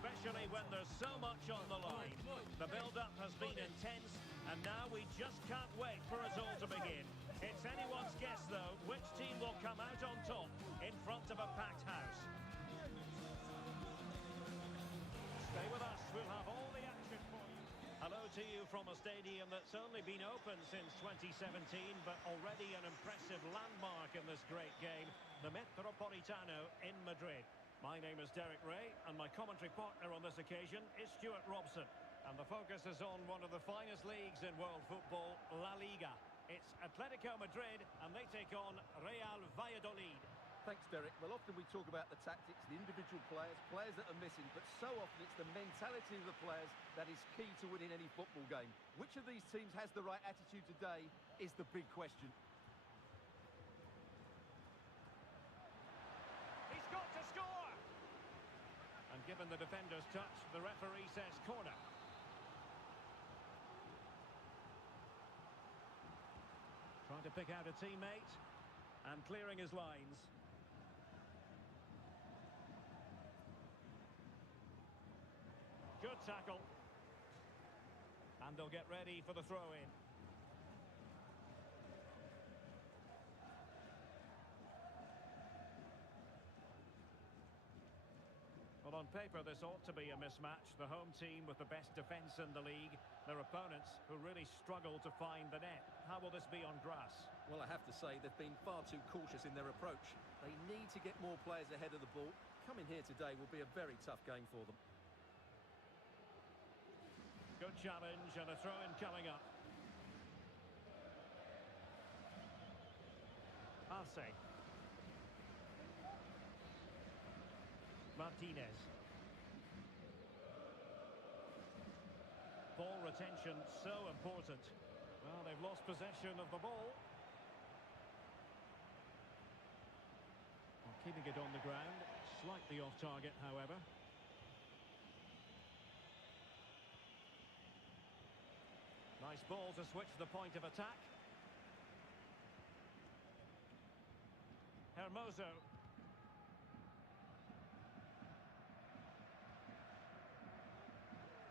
Especially when there's so much on the line. The build-up has been intense, and now we just can't wait for it all to begin. It's anyone's guess, though, which team will come out on top in front of a packed house. Stay with us, we'll have all the action for you. Hello to you from a stadium that's only been open since 2017, but already an impressive landmark in this great game, the Metropolitano in Madrid. My name is Derek Ray, and my commentary partner on this occasion is Stuart Robson. And the focus is on one of the finest leagues in world football, La Liga. It's Atletico Madrid, and they take on Real Valladolid. Thanks, Derek. Well, often we talk about the tactics, the individual players, players that are missing, but so often it's the mentality of the players that is key to winning any football game. Which of these teams has the right attitude today is the big question. He's got to score! And given the defender's touch, the referee says corner. Trying to pick out a teammate and clearing his lines. Good tackle. And they'll get ready for the throw-in. Well, on paper, this ought to be a mismatch. The home team with the best defence in the league. Their opponents who really struggle to find the net. How will this be on grass? Well, I have to say they've been far too cautious in their approach. They need to get more players ahead of the ball. Coming here today will be a very tough game for them. Good challenge and a throw-in coming up. Arce. Martinez. Ball retention so important. Well, they've lost possession of the ball. Keeping it on the ground, slightly off target, however. Nice ball to switch the point of attack. Hermoso.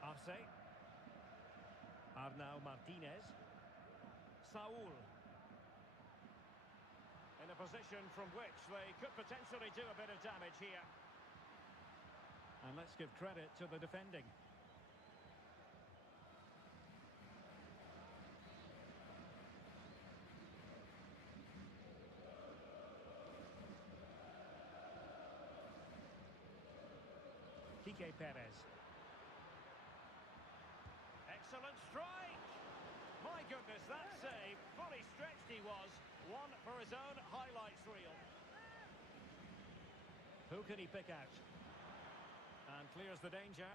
Arce. Arnau Martinez. Saul. In a position from which they could potentially do a bit of damage here. And let's give credit to the defending. Kike Perez. Excellent strike! My goodness, that save. Fully stretched he was. One for his own highlights reel. Who can he pick out? And clears the danger.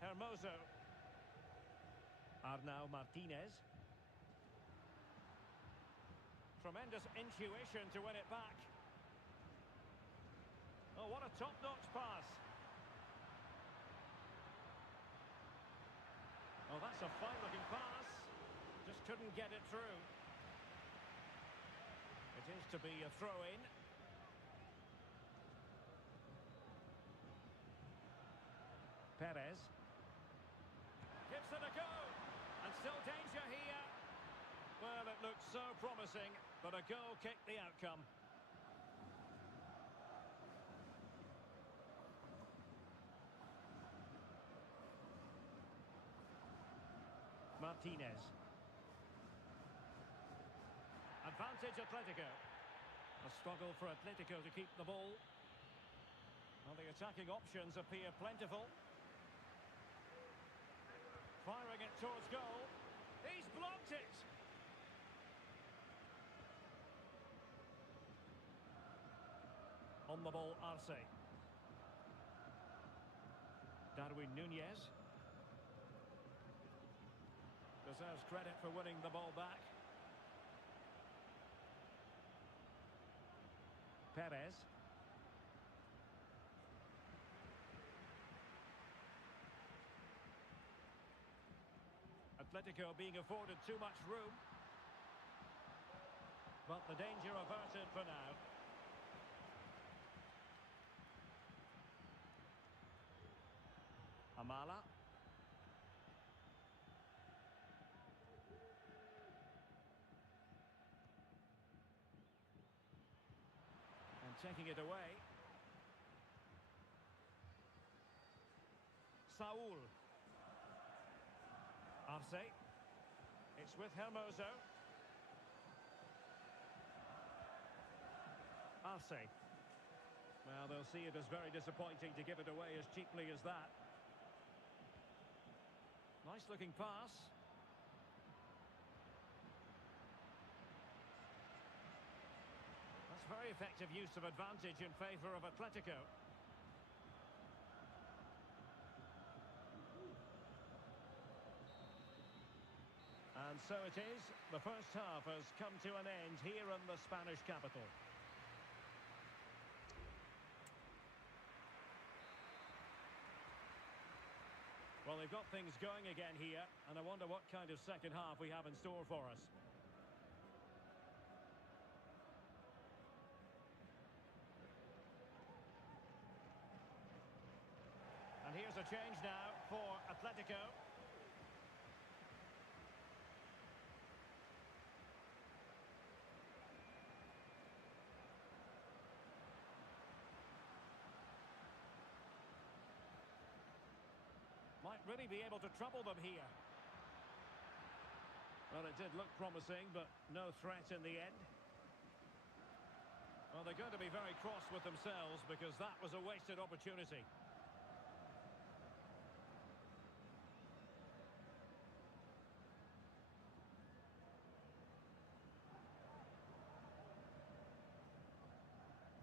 Hermoso. Arnau Martinez. Tremendous intuition to win it back. Oh, what a top-notch pass. Oh, that's a fine-looking pass. Just couldn't get it through. It is to be a throw-in. Perez. Gives it a go. And still danger here. Well, it looked so promising, but a goal kicked the outcome. Martinez. Advantage Atletico. A struggle for Atletico to keep the ball. Well, the attacking options appear plentiful. Firing it towards goal. He's blocked it. On the ball, Arce. Darwin Núñez. Deserves credit for winning the ball back. Perez. Atletico being afforded too much room. But the danger averted for now. Amala. And taking it away. Saul. Arce. It's with Hermoso. Arce. Well, they'll see it as very disappointing to give it away as cheaply as that. Nice looking pass. That's very effective use of advantage in favour of Atletico. And so it is. The first half has come to an end here in the Spanish capital. Well, they've got things going again here, and I wonder what kind of second half we have in store for us. And here's a change now for Atletico. Might really be able to trouble them here. Well, it did look promising, but no threat in the end. Well, they're going to be very cross with themselves because that was a wasted opportunity.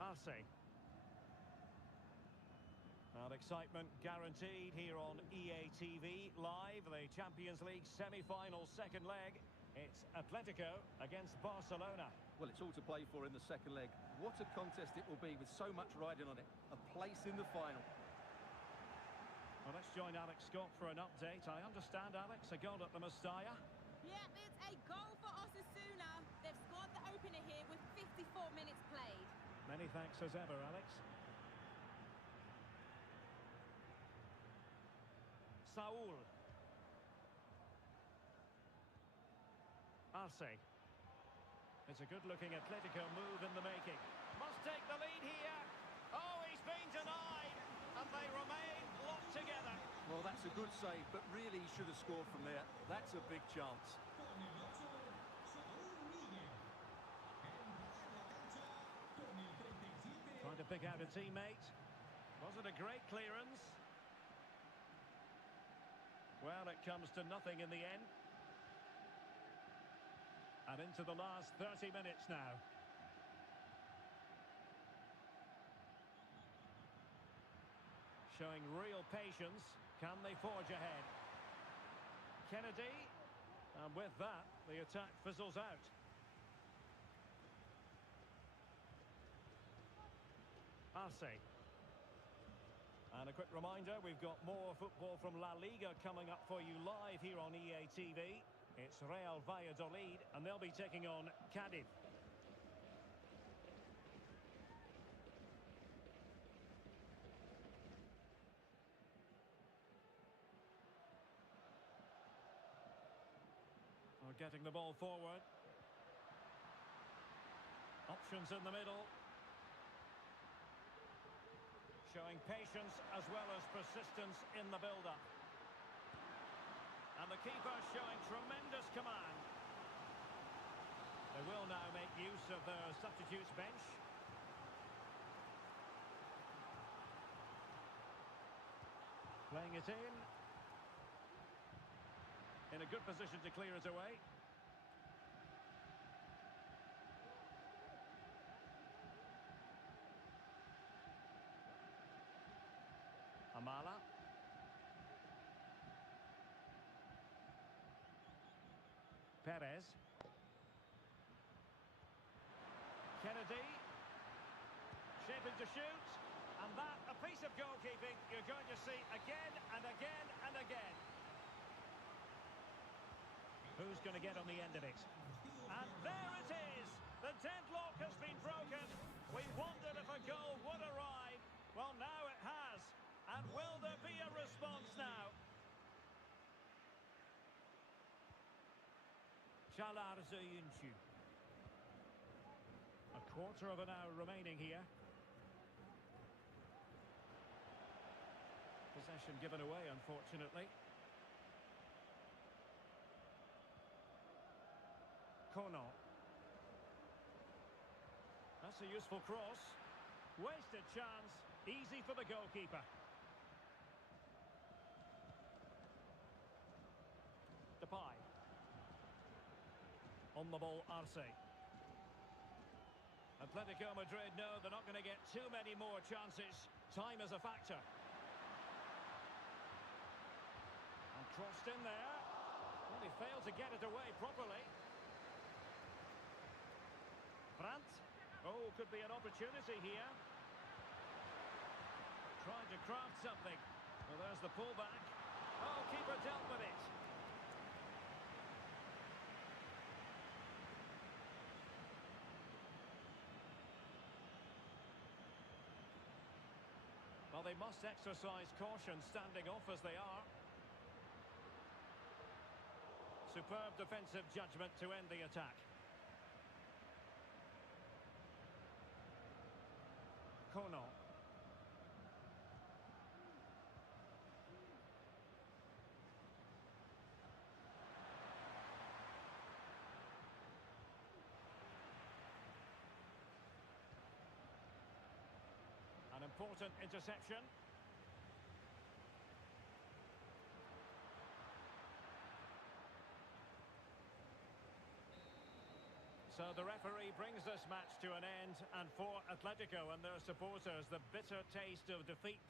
Arce. Well, excitement guaranteed here on EA TV Live. The Champions League semi-final second leg. It's Atletico against Barcelona. Well, it's all to play for in the second leg. What a contest it will be with so much riding on it. A place in the final. Well, let's join Alex Scott for an update. I understand, Alex, a goal at the Mestalla. Yep, it's a goal for Osasuna. They've scored the opener here with 54 minutes played. Many thanks as ever, Alex. Saul. Arce. It's a good-looking Atletico move in the making. Must take the lead here. Oh, he's been denied. And they remain locked together. Well, that's a good save, but really he should have scored from there. That's a big chance. Trying to pick out a teammate. Was it a great clearance? Well, it comes to nothing in the end. And into the last 30 minutes now. Showing real patience. Can they forge ahead? Kennedy. And with that, the attack fizzles out. Arce. And a quick reminder, we've got more football from La Liga coming up for you live here on EA TV. It's Real Valladolid, and they'll be taking on Cadiz. We're getting the ball forward. Options in the middle. Showing patience as well as persistence in the build-up. And the keeper showing tremendous command. They will now make use of their substitutes bench. Playing it in. In a good position to clear it away. Amala. Perez. Kennedy. Shaping to shoot. And that, a piece of goalkeeping you're going to see again and again and again. Who's going to get on the end of it? And there it is! The deadlock has been broken. We wondered if a goal would arrive. Well, now it has. And will there be a response now? Çalar Zöyüncü. A quarter of an hour remaining here. Possession given away, unfortunately. Kono. That's a useful cross. Wasted chance. Easy for the goalkeeper. Depay. On the ball, Arce. Atletico Madrid know they're not going to get too many more chances. Time is a factor. And crossed in there. Well, he failed to get it away properly. Brandt. Oh, could be an opportunity here. Trying to craft something. Well, there's the pullback. Oh, keeper dealt with it. Well, they must exercise caution standing off as they are. Superb defensive judgment to end the attack. Kono. An important interception. So the referee brings this match to an end, and for Atletico and their supporters, the bitter taste of defeat.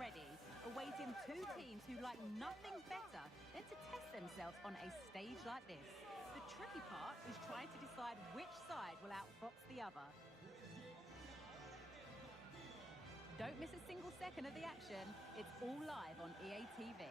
ready, awaiting two teams who like nothing better than to test themselves on a stage like this. The tricky part is trying to decide which side will outfox the other. Don't miss a single second of the action. It's all live on EA TV.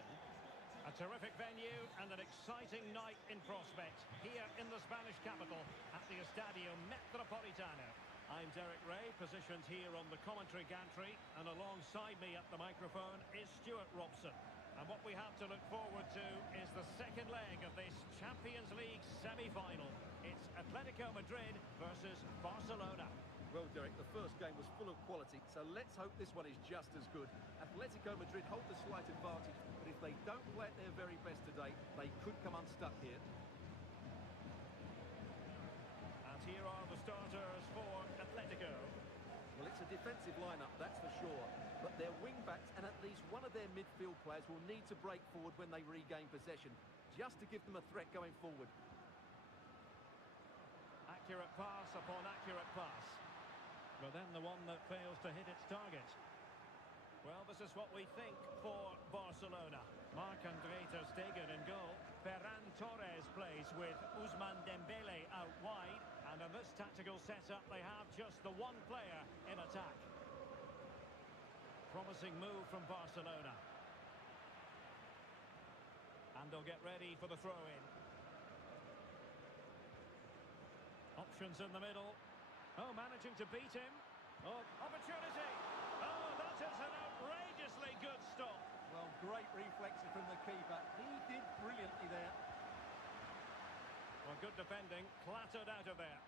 A terrific venue and an exciting night in prospect here in the Spanish capital at the Estadio Metropolitano. I'm Derek Ray, positioned here on the commentary gantry, and alongside me at the microphone is Stuart Robson. And what we have to look forward to is the second leg of this Champions League semi-final. It's Atletico Madrid versus Barcelona. Well, Derek, the first game was full of quality, so let's hope this one is just as good. Atletico Madrid hold the slight advantage, but if they don't play at their very best today, they could come unstuck here. And here are the starters for Atletico. Well, it's a defensive lineup, that's for sure. But their wing-backs and at least one of their midfield players will need to break forward when they regain possession, just to give them a threat going forward. Accurate pass upon accurate pass. But then the one that fails to hit its target. Well, this is what we think for Barcelona. Marc-André ter Stegen in goal. Ferran Torres plays with Ousmane Dembele out wide. And in this tactical setup, they have just the one player in attack. Promising move from Barcelona. And they'll get ready for the throw-in. Options in the middle. Oh, managing to beat him. Oh, opportunity. Oh, that is an outrageously good stop. Well, great reflexes from the keeper. He did brilliantly there. Well, good defending. Clattered out of there.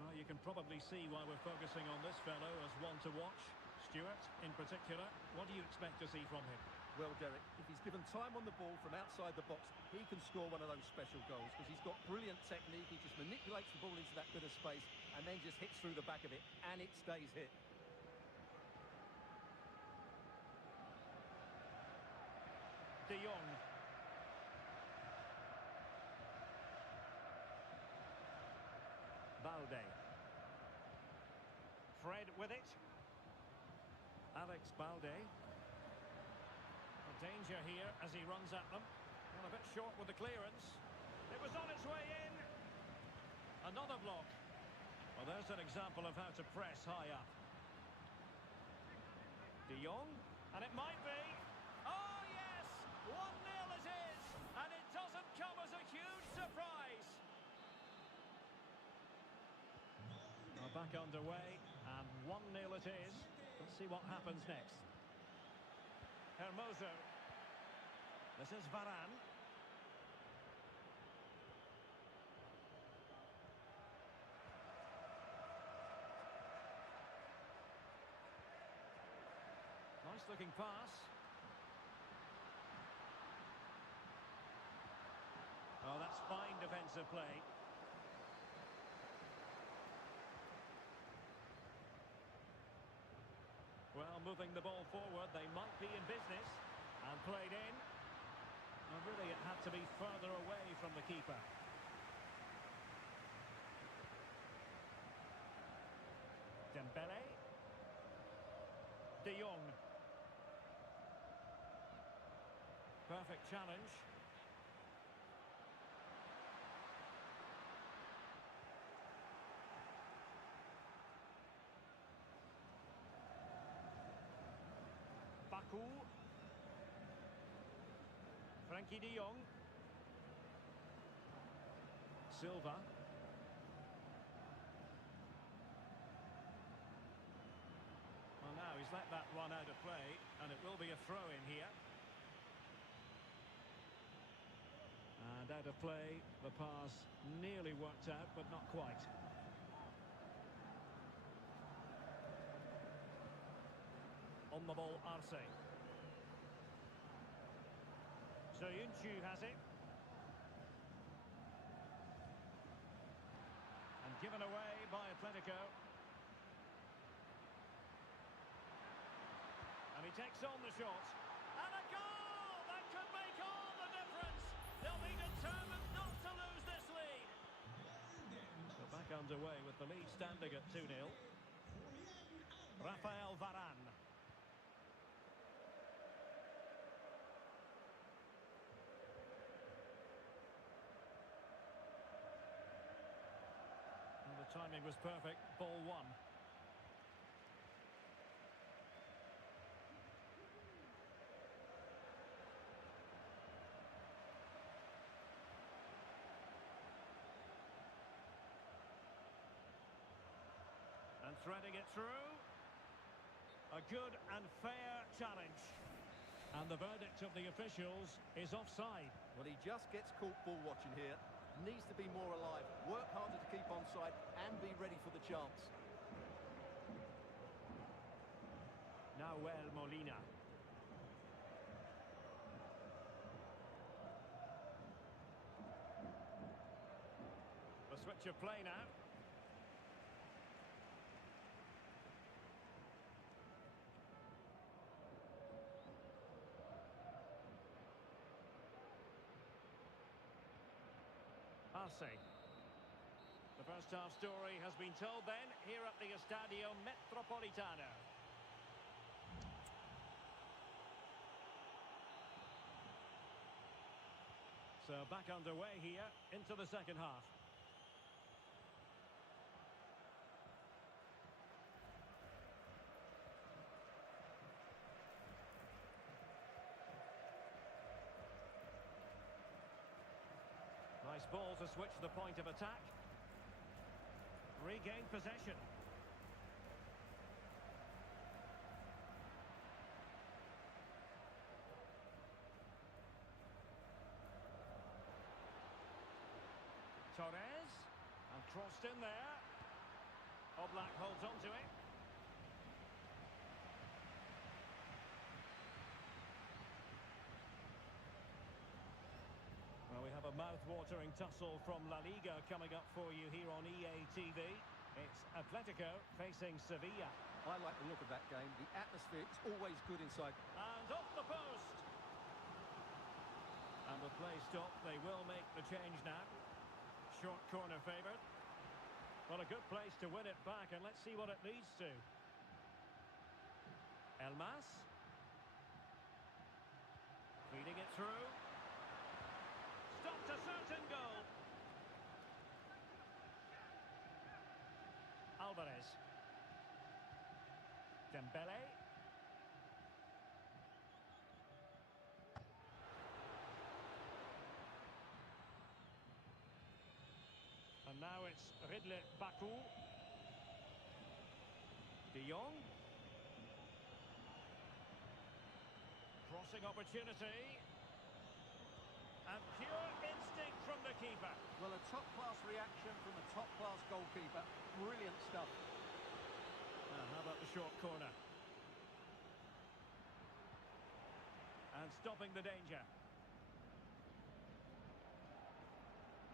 Well, you can probably see why we're focusing on this fellow as one to watch. Stuart, in particular, what do you expect to see from him? Well, Derek, if he's given time on the ball from outside the box, he can score one of those special goals because he's got brilliant technique. He just manipulates the ball into that bit of space and then just hits through the back of it, and it stays hit. De Jong. Balde. Fred with it. Alex Balde. Danger here as he runs at them. Well, a bit short with the clearance. It was on its way in. Another block. Well, there's an example of how to press high up. De Jong, and it might be. Oh, yes! 1-0 it is, and it doesn't come as a huge surprise. Well, back underway, and 1-0 it is. Let's see what happens next. Hermoso. This is Varane. Nice looking pass. Oh, that's fine defensive play. Well, moving the ball forward, they might be in business. And played in. And really, it had to be further away from the keeper. Dembele. De Jong. Perfect challenge. Baku. Frankie de Jong. Silva. Well, now he's let that run out of play, and it will be a throw-in here. And out of play, the pass nearly worked out, but not quite. On the ball, Arce. Soyuncu has it. And given away by Atletico. And he takes on the shot. And a goal! That could make all the difference. They'll be determined not to lose this lead. So back underway with the lead standing at 2-0. Rafael Varane. And the timing was perfect. Ball one. And threading it through. A good and fair challenge. And the verdict of the officials is offside. Well, he just gets caught ball watching here. Needs to be more alive, work harder to keep onside and be ready for the chance. Nahuel Molina. The switch of play now. Asli. The first half story has been told then here at the Estadio Metropolitano. So back underway here into the second half. Nice ball to switch the point of attack. Regain possession. Torres. And crossed in there. Oblak holds on to it. Well, we have a mouth-watering tussle from La Liga coming up for you here on EA TV. It's Atletico facing Sevilla. I like the look of that game. The atmosphere is always good inside. And off the post. And with play stopped, they will make the change now. Short corner favoured. Well, a good place to win it back, and let's see what it leads to. Elmas. Feeding it through. Stopped a certain goal. Alvarez. Dembele. And now it's Ridley Baku. De Jong. Crossing opportunity. And pure instinct from the keeper. Well, a top-class reaction from a top-class goalkeeper. Brilliant stuff. How about the short corner? And stopping the danger.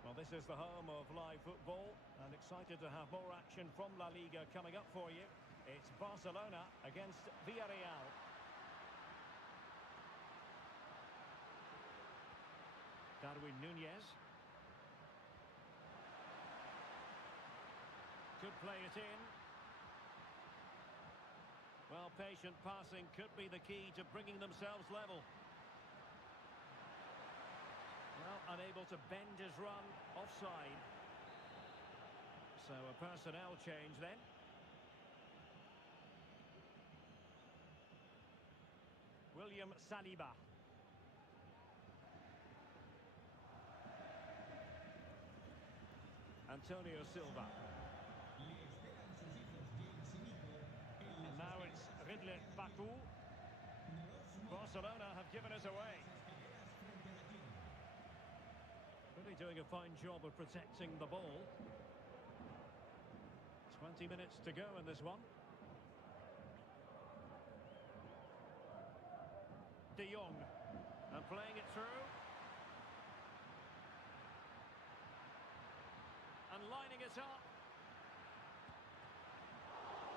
Well, this is the home of live football, and excited to have more action from La Liga coming up for you. It's Barcelona against Villarreal. Darwin Núñez. Could play it in. Well, patient passing could be the key to bringing themselves level. Well, unable to bend his run, offside. So a personnel change then. William Saliba. Antonio Silva. And now it's Ridley Baku. Barcelona have given us away. Really doing a fine job of protecting the ball. 20 minutes to go in this one. De Jong. And playing it through. And lining it up.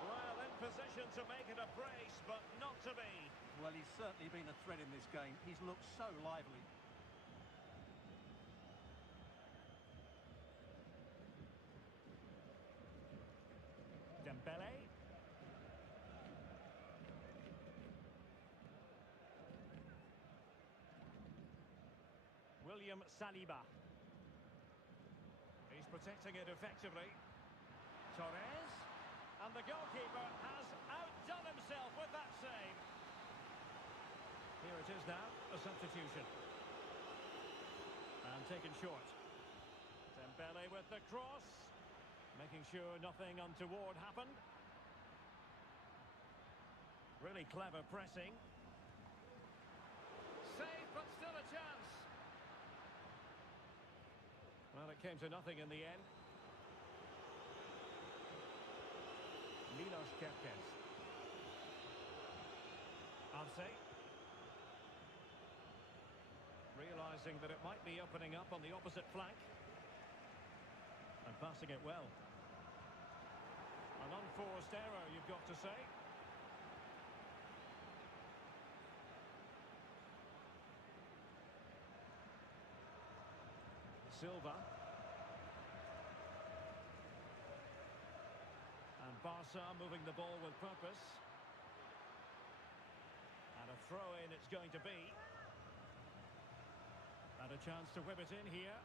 Well, in position to make it a brace, but not to be. Well, he's certainly been a threat in this game. He's looked so lively. Dembele. William Saliba. He's protecting it effectively. Torres. And the goalkeeper has outdone himself with that save. Here it is now, a substitution. And taken short. Dembele with the cross. Making sure nothing untoward happened. Really clever pressing. Save, but still a chance. Well, it came to nothing in the end. Milos Kerkez. Arce. Realising that it might be opening up on the opposite flank. And passing it well. An unforced error, you've got to say. Silva. And Barca moving the ball with purpose. And a throw-in it's going to be. And a chance to whip it in here.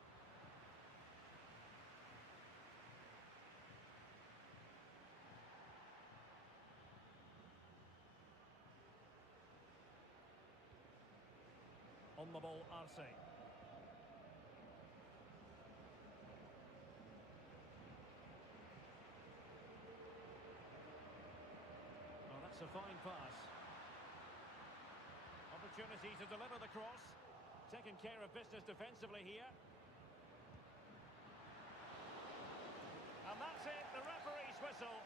On the ball, Arce. Well, that's a fine pass. Opportunity to deliver the cross. Taking care of business defensively here. And that's it, the referee's whistle.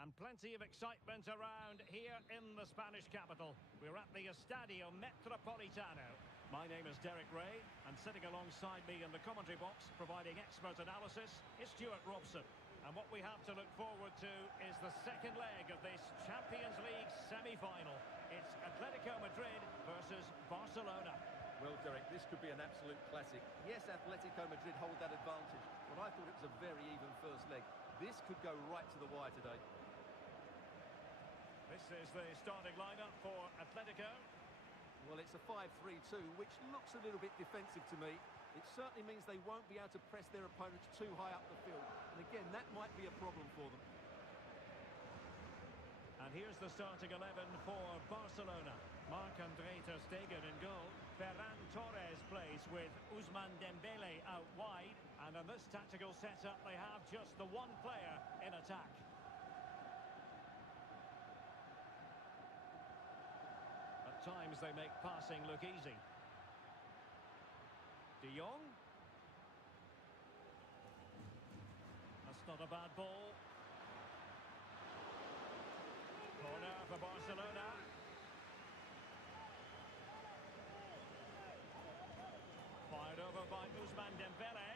And plenty of excitement around here in the Spanish capital. We're at the Estadio Metropolitano. My name is Derek Ray, and sitting alongside me in the commentary box, providing expert analysis, is Stuart Robson. And what we have to look forward to is the second leg of this Champions League semi-final. It's Atletico Madrid versus Barcelona. Well, Derek, this could be an absolute classic. Yes, Atletico Madrid hold that advantage, but I thought it was a very even first leg. This could go right to the wire today. This is the starting lineup for Atletico. Well, it's a 5-3-2, which looks a little bit defensive to me. It certainly means they won't be able to press their opponents too high up the field. And again, that might be a problem for them. And here's the starting 11 for Barcelona. Marc-André ter Stegen in goal. Ferran Torres plays with Ousmane Dembele out wide. And in this tactical setup, they have just the one player in attack. At times, they make passing look easy. De Jong. That's not a bad ball. Corner for Barcelona. Fired over by Ousmane Dembele.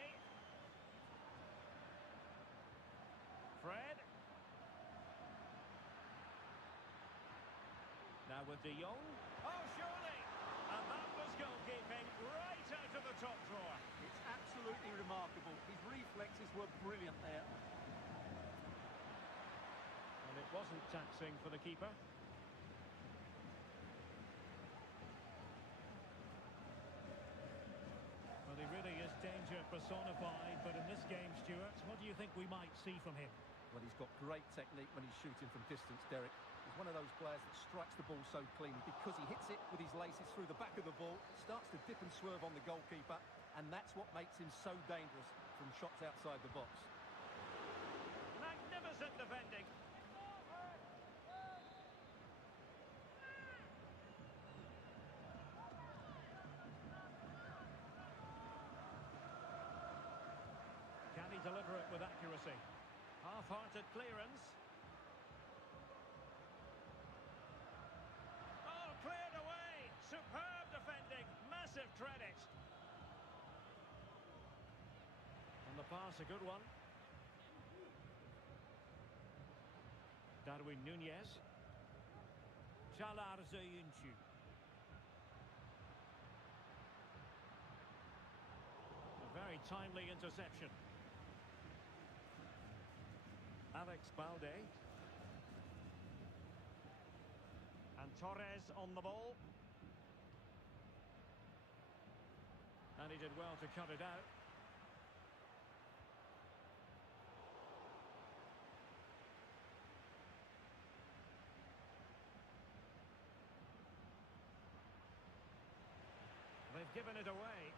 Fred. Now with De Jong. Oh, surely! And that was goalkeeping right out of the top drawer. It's absolutely remarkable. His reflexes were brilliant there. And it wasn't taxing for the keeper. Well, he really is danger personified, but in this game, Stuart, what do you think we might see from him? Well, he's got great technique when he's shooting from distance, Derek. He's one of those players that strikes the ball so clean because he hits it with his laces through the back of the ball, starts to dip and swerve on the goalkeeper, and that's what makes him so dangerous from shots outside the box. Magnificent defending. Can he deliver it with accuracy? Half-hearted clearance. Oh, cleared away! Superb defending, massive credit. And the pass, a good one. Darwin Núñez. Çağlar Söyüncü. A very timely interception. Alex Balde. And Torres on the ball. And he did well to cut it out. They've given it away.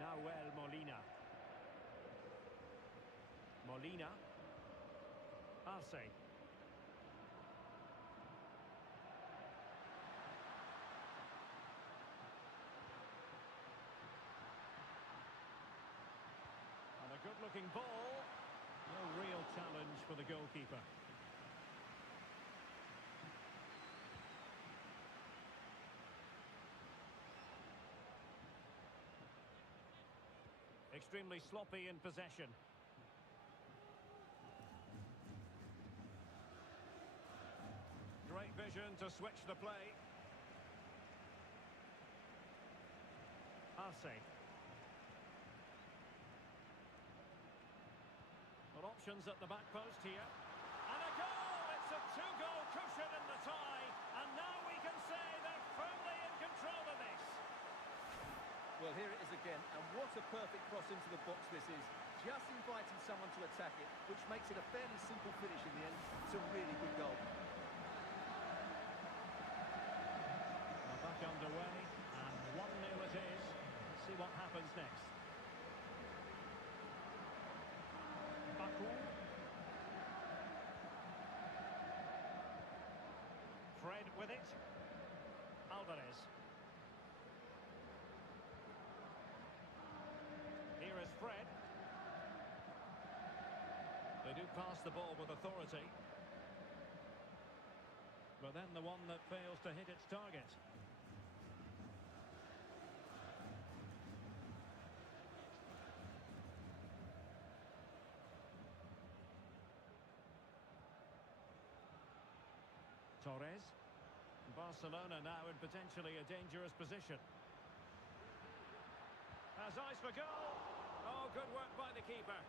Nahuel Molina. Molina. Arce. And a good-looking ball. No real challenge for the goalkeeper. Extremely sloppy in possession. Great vision to switch the play. Arce. Well, options at the back post here. And a goal! It's a two-goal cushion in the tie. And now we can say they're firmly in control of this. Well, here it is again, and what a perfect cross into the box this is. Just inviting someone to attack it, which makes it a fairly simple finish in the end. It's a really good goal. Well, back underway, and 1-0 it is. Let's see what happens next. Baku. Fred with it. Alvarez. Here is Fred. They do pass the ball with authority. But then the one that fails to hit its target. Torres. Barcelona now in potentially a dangerous position. Has eyes for goal. Oh, good work by the keeper.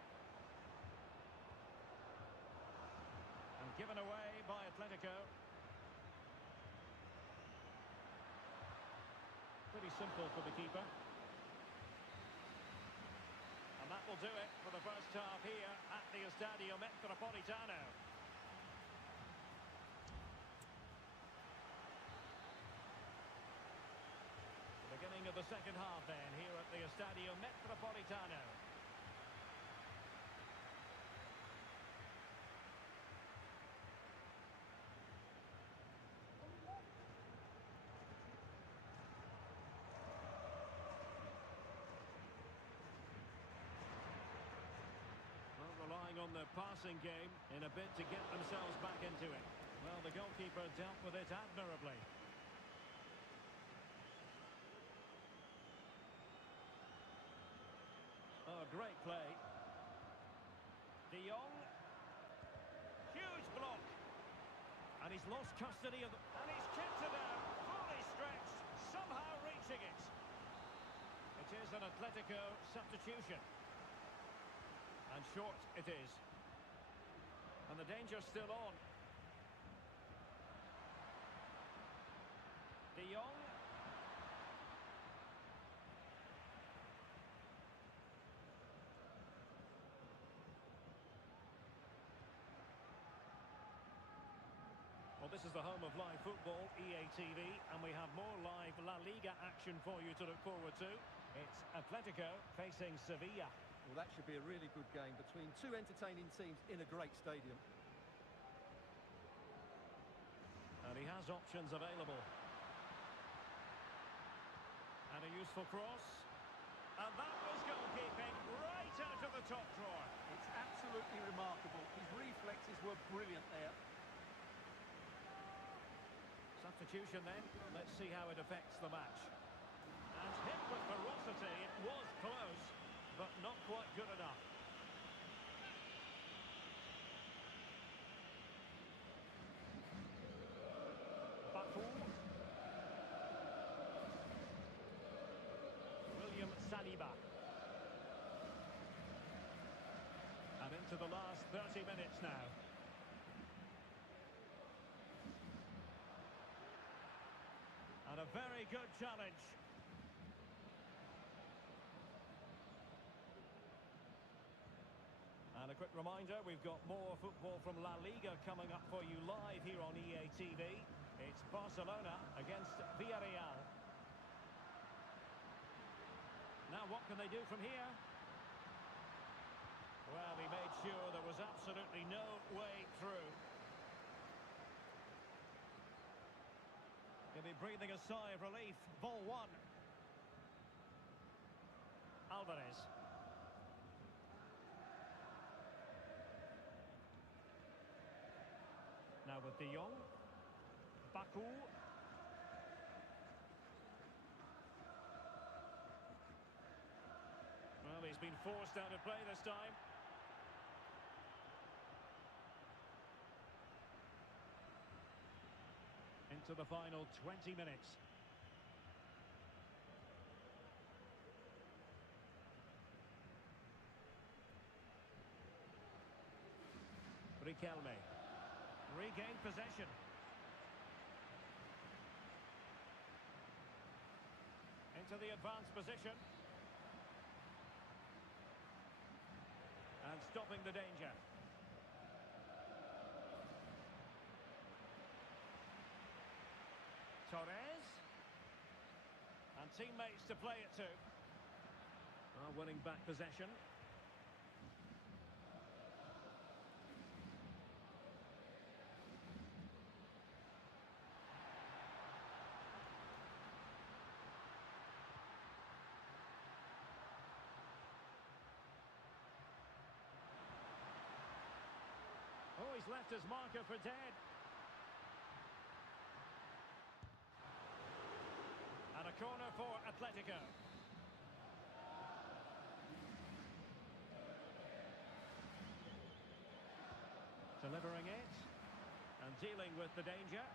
And given away by Atletico. Pretty simple for the keeper. And that will do it for the first half here at the Estadio Metropolitano. Beginning of the second half then, here at the Estadio Metropolitano. Well, relying on the passing game in a bid to get themselves back into it. Well, the goalkeeper dealt with it admirably. Oh, great play. De Jong. Huge block. And he's lost custody of the... And he's kicked it out. Fully stretched. Somehow reaching it. It is an Atletico substitution. And short it is. And the danger's still on. De Jong. Well, this is the home of live football, EA TV, and we have more live La Liga action for you to look forward to. It's Atletico facing Sevilla. Well, that should be a really good game between two entertaining teams in a great stadium. And he has options available. And a useful cross. And that was goalkeeping right out of the top drawer. It's absolutely remarkable. His reflexes were brilliant there. Substitution then. Let's see how it affects the match. And hit with ferocity. It was close, but not quite good enough. Baku. William Saliba. And into the last 30 minutes now. a very good challenge. And a quick reminder, we've got more football from La Liga coming up for you live here on EA TV. It's Barcelona against Villarreal. Now what can they do from here? Well, he made sure there was absolutely no way through. He'll be breathing a sigh of relief. Ball one. Alvarez. Now with De Jong. Baku. Well, he's been forced out of play this time. Into the final 20 minutes. Riquelme. Regained possession. Into the advanced position. And stopping the danger. Torres. And teammates to play it to. Winning back possession. Oh, he's left his marker for dead. And a corner for Atletico. Delivering it. And dealing with the danger.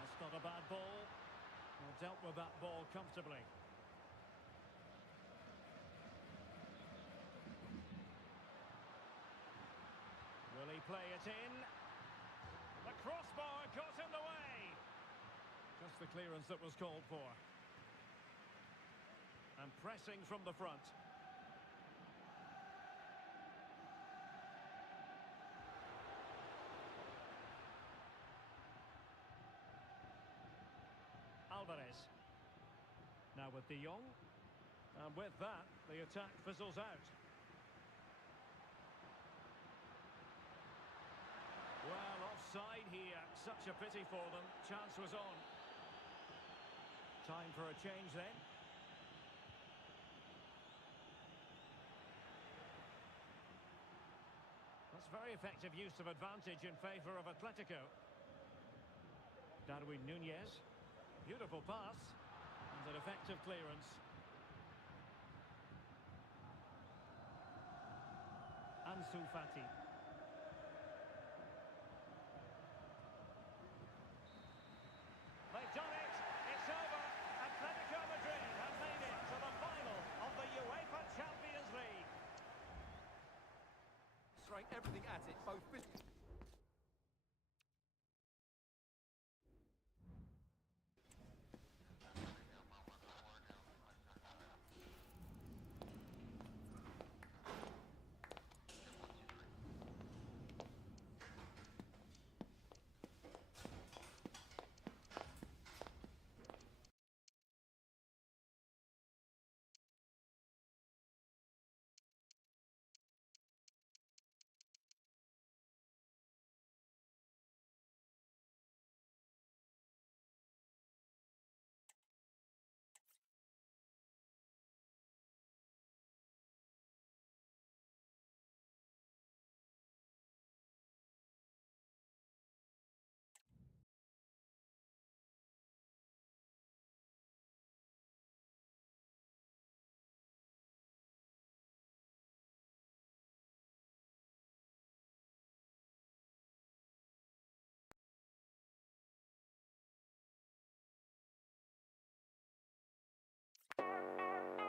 That's not a bad ball. Well, dealt with that ball comfortably. Will he play it in? The crossbar got in the way. Just the clearance that was called for. And pressing from the front. Alvarez. Now with De Jong. And with that, the attack fizzles out. Well, offside here. Such a pity for them. Chance was on. Time for a change then. That's very effective use of advantage in favour of Atletico. Darwin Núñez. Beautiful pass. And an effective clearance. Ansu Fati. They've done it. It's over. Atletico Madrid have made it to the final of the UEFA Champions League. Throwing everything at it, both physically.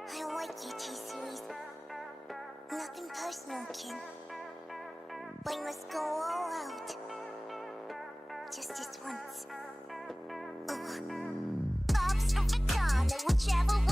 I like you, T-Series. Nothing personal, Ken. boy must go all out. Just this once. Oh. Bob's or Vicana, whichever